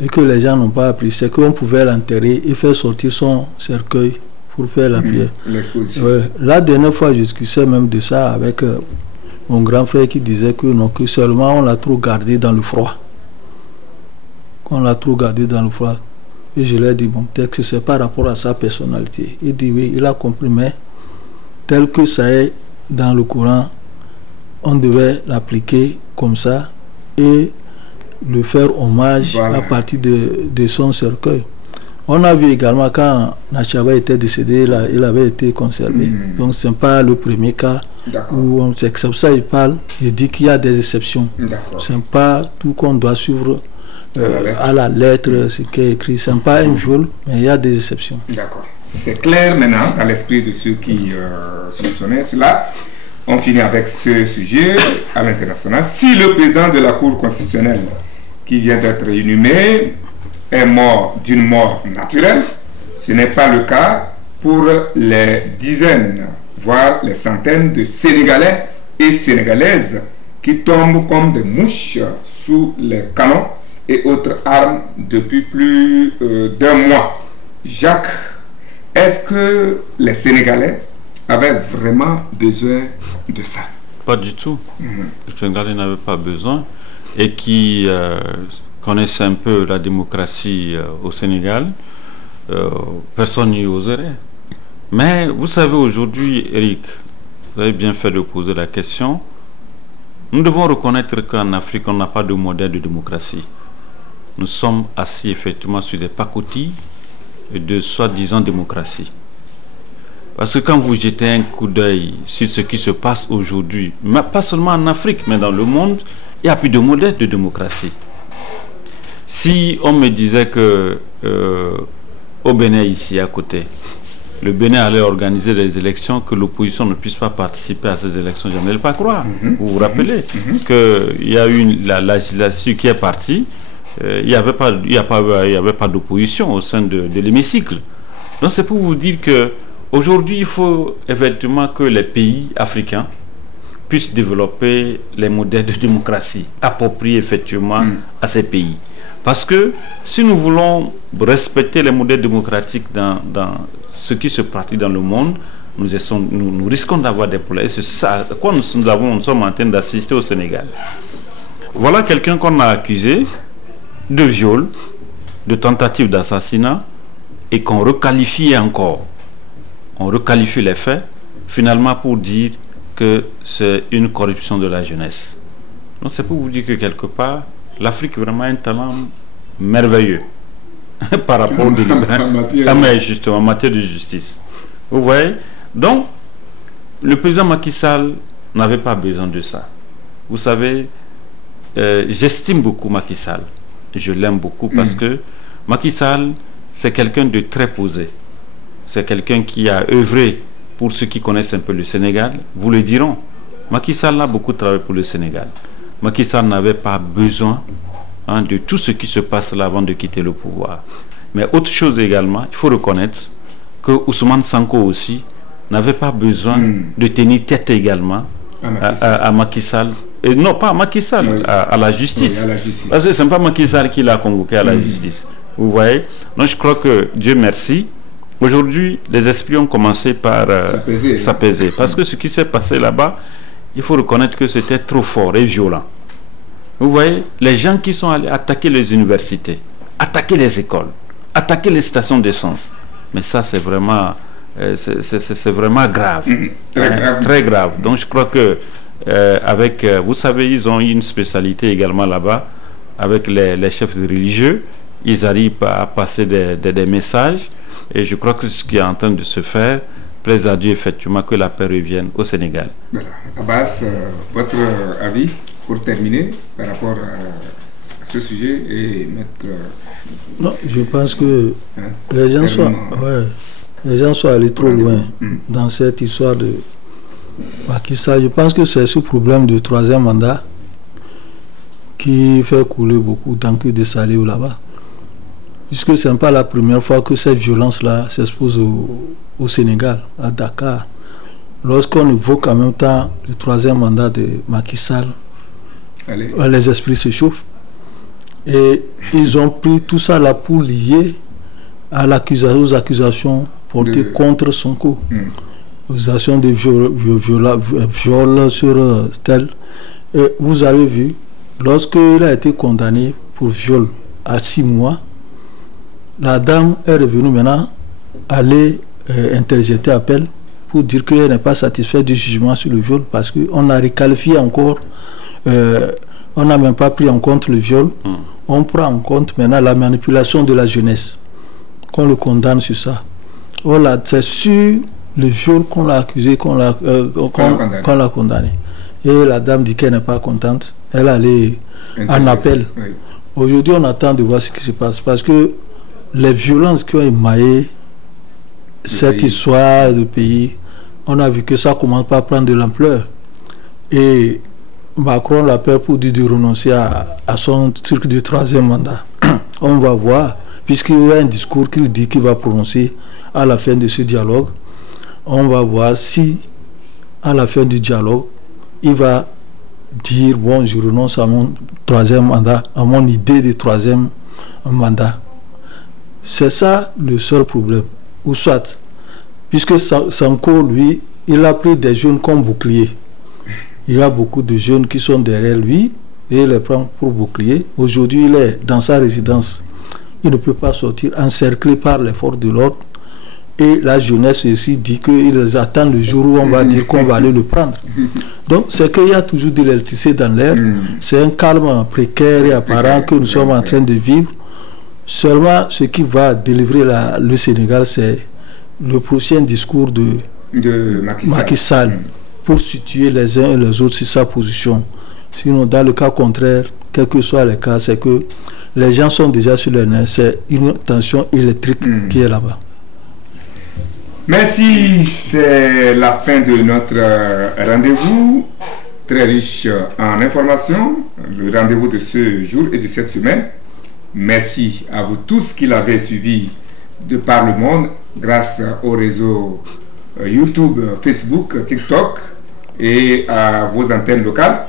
et que les gens n'ont pas appris, c'est qu'on pouvait l'enterrer et faire sortir son cercueil pour faire la prière. L'exposition. Ouais. La dernière fois, je discutais même de ça avec mon grand frère qui disait que non, que seulement on l'a trop gardé dans le froid. Qu'on l'a trop gardé dans le froid. Et je lui ai dit, bon, peut-être que c'est par rapport à sa personnalité. Il dit oui, il a compris, mais tel que ça est dans le Coran, on devait l'appliquer comme ça et le faire hommage à partir de son cercueil. On a vu également quand Nachaba était décédé, il avait été conservé. Donc ce n'est pas le premier cas où c'est comme ça il parle. Il dit qu'il y a des exceptions. Ce n'est pas tout qu'on doit suivre à la lettre ce qui est écrit. Ce n'est pas un viol, mais il y a des exceptions. D'accord. C'est clair maintenant dans l'esprit de ceux qui soupçonnaient cela. On finit avec ce sujet à l'international. Si le président de la Cour constitutionnelle qui vient d'être inhumé est mort d'une mort naturelle, ce n'est pas le cas pour les dizaines, voire les centaines de Sénégalais et Sénégalaises qui tombent comme des mouches sous les canons et autres armes depuis plus d'un mois. Jacques, est-ce que les Sénégalais avaient vraiment besoin de ça? Pas du tout. Le Sénégalais n'avait pas besoin. Et qui connaissent un peu la démocratie au Sénégal, personne n'y oserait. Mais vous savez, aujourd'hui, Eric, vous avez bien fait de poser la question. Nous devons reconnaître qu'en Afrique, on n'a pas de modèle de démocratie. Nous sommes assis effectivement sur des pacotilles de soi-disant démocratie. Parce que quand vous jetez un coup d'œil sur ce qui se passe aujourd'hui, pas seulement en Afrique, mais dans le monde, il n'y a plus de modèle de démocratie. Si on me disait que au Bénin, ici à côté, le Bénin allait organiser des élections, que l'opposition ne puisse pas participer à ces élections, je n'allais pas croire. Vous vous rappelez qu'il y a eu la législature qui est partie, il n'y avait pas d'opposition au sein de l'hémicycle. Donc c'est pour vous dire que aujourd'hui, il faut effectivement que les pays africains puissent développer les modèles de démocratie appropriés effectivement à ces pays. Parce que si nous voulons respecter les modèles démocratiques dans ce qui se pratique dans le monde, nous risquons d'avoir des problèmes. C'est ça à quoi nous sommes en train d'assister au Sénégal. Voilà quelqu'un qu'on a accusé de viol, de tentative d'assassinat, et qu'on requalifie encore. On requalifie les faits, finalement pour dire que c'est une corruption de la jeunesse. Donc c'est pour vous dire que quelque part, l'Afrique est vraiment un talent merveilleux par rapport justement en matière de justice. Vous voyez? Donc, le président Macky Sall n'avait pas besoin de ça. Vous savez, j'estime beaucoup Macky Sall. Je l'aime beaucoup parce que Macky Sall, c'est quelqu'un de très posé. C'est quelqu'un qui a œuvré, pour ceux qui connaissent un peu le Sénégal, vous le diront. Macky Sall a beaucoup travaillé pour le Sénégal. Macky Sall n'avait pas besoin de tout ce qui se passe là avant de quitter le pouvoir. Mais autre chose également, il faut reconnaître que Ousmane Sanko aussi n'avait pas besoin de tenir tête également à Macky Sall. Et non, pas à Macky Sall, oui. à la justice. Oui, à la justice. Parce que ce n'est pas Macky Sall qui l'a convoqué à la justice. Vous voyez? Donc je crois que, Dieu merci, aujourd'hui, les esprits ont commencé par s'apaiser. Parce que ce qui s'est passé là-bas, il faut reconnaître que c'était trop fort et violent. Vous voyez, les gens qui sont allés attaquer les universités, attaquer les écoles, attaquer les stations d'essence. Mais ça, c'est vraiment grave. Très grave. Donc je crois que, vous savez, ils ont une spécialité également là-bas, avec les chefs religieux. Ils arrivent à passer des messages. Et je crois que ce qui est en train de se faire, plaise à Dieu effectivement que la paix revienne au Sénégal. Voilà. Abbas, votre avis pour terminer par rapport à ce sujet et mettre... Non, je pense que les gens sont allés trop loin dans cette histoire de Macky Sall. Je pense que c'est ce problème de troisième mandat qui fait couler beaucoup d'encre de salive là-bas. Puisque ce n'est pas la première fois que cette violence-là s'expose au Sénégal, à Dakar. Lorsqu'on évoque en même temps le troisième mandat de Macky Sall, les esprits se chauffent. Et ils ont pris tout ça là pour lier aux accusations portées contre Sonko. Accusations de viol sur tel. Et vous avez vu, lorsqu'il a été condamné pour viol à 6 mois, la dame est revenue maintenant aller interjeter appel pour dire qu'elle n'est pas satisfaite du jugement sur le viol parce qu'on a requalifié encore, on n'a même pas pris en compte le viol, on prend en compte maintenant la manipulation de la jeunesse, qu'on le condamne sur ça. Voilà, c'est sur le viol qu'on l'a accusé, qu'on l'a condamné. Et la dame dit qu'elle n'est pas contente, elle allait en appel. Oui. Aujourd'hui, on attend de voir ce qui se passe parce que les violences qui ont émaillé cette histoire de pays, on a vu que ça commence pas à prendre de l'ampleur. Et Macron l'appelle pour dire de renoncer à son truc de troisième mandat. On va voir, puisqu'il y a un discours qu'il dit qu'il va prononcer à la fin de ce dialogue. On va voir si, à la fin du dialogue, il va dire, bon, je renonce à mon troisième mandat, à mon idée de troisième mandat. C'est ça le seul problème. Ou soit, puisque Sanko, lui, il a pris des jeunes comme bouclier. il y a beaucoup de jeunes qui sont derrière lui et il les prend pour bouclier. Aujourd'hui, il est dans sa résidence. Il ne peut pas sortir, encerclé par les forces de l'ordre. Et la jeunesse aussi dit qu'ils attendent le jour où on va dire qu'on va aller le prendre. Donc, c'est qu'il y a toujours de l'électricité dans l'air. C'est un calme précaire et apparent que nous sommes en train de vivre. Seulement, ce qui va délivrer le Sénégal, c'est le prochain discours de Macky Sall pour situer les uns et les autres sur sa position. Sinon, dans le cas contraire, quel que soit le cas, c'est que les gens sont déjà sur le nerf. C'est une tension électrique qui est là-bas. Merci, c'est la fin de notre rendez-vous, très riche en informations, le rendez-vous de ce jour et de cette semaine. Merci à vous tous qui l'avez suivi de par le monde grâce au réseau YouTube, Facebook, TikTok et à vos antennes locales.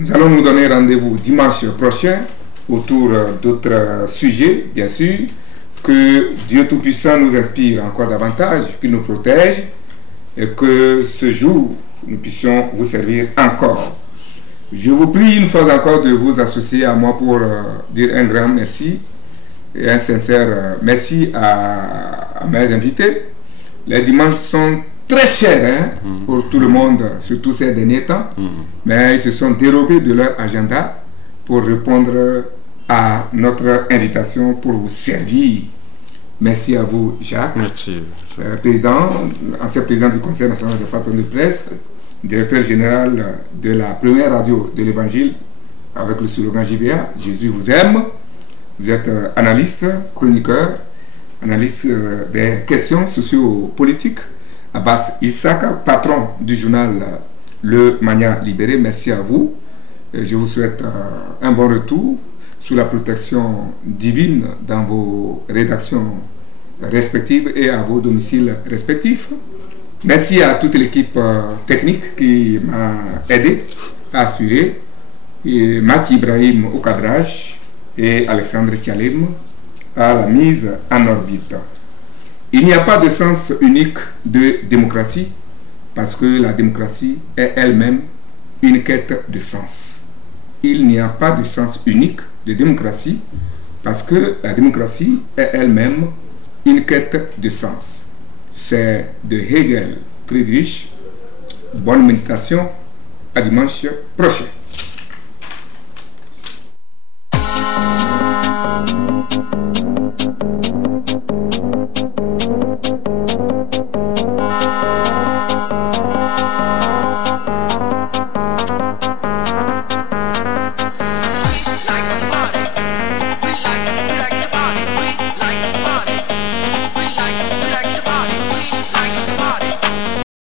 Nous allons nous donner rendez-vous dimanche prochain autour d'autres sujets, bien sûr. Que Dieu Tout-Puissant nous inspire encore davantage, qu'il nous protège et que ce jour, nous puissions vous servir encore. Je vous prie une fois encore de vous associer à moi pour dire un grand merci et un sincère merci à mes invités. Les dimanches sont très chers pour tout le monde, surtout ces derniers temps, mais ils se sont dérobés de leur agenda pour répondre à notre invitation pour vous servir. Merci à vous, Jacques. Merci. Ancien président du Conseil national des patrons de presse, directeur général de la première radio de l'Évangile avec le slogan JVA, Jésus vous aime. Vous êtes analyste, chroniqueur, analyste des questions socio-politiques. Abbas Issaka, patron du journal Le Mania Libéré, merci à vous. Je vous souhaite un bon retour sous la protection divine dans vos rédactions respectives et à vos domiciles respectifs. Merci à toute l'équipe technique qui m'a aidé à assurer, et Maki Ibrahim au cadrage et Alexandre Tchalem à la mise en orbite. Il n'y a pas de sens unique de démocratie parce que la démocratie est elle-même une quête de sens. Il n'y a pas de sens unique de démocratie parce que la démocratie est elle-même une quête de sens. C'est de Hegel Friedrich. Bonne méditation, à dimanche prochain.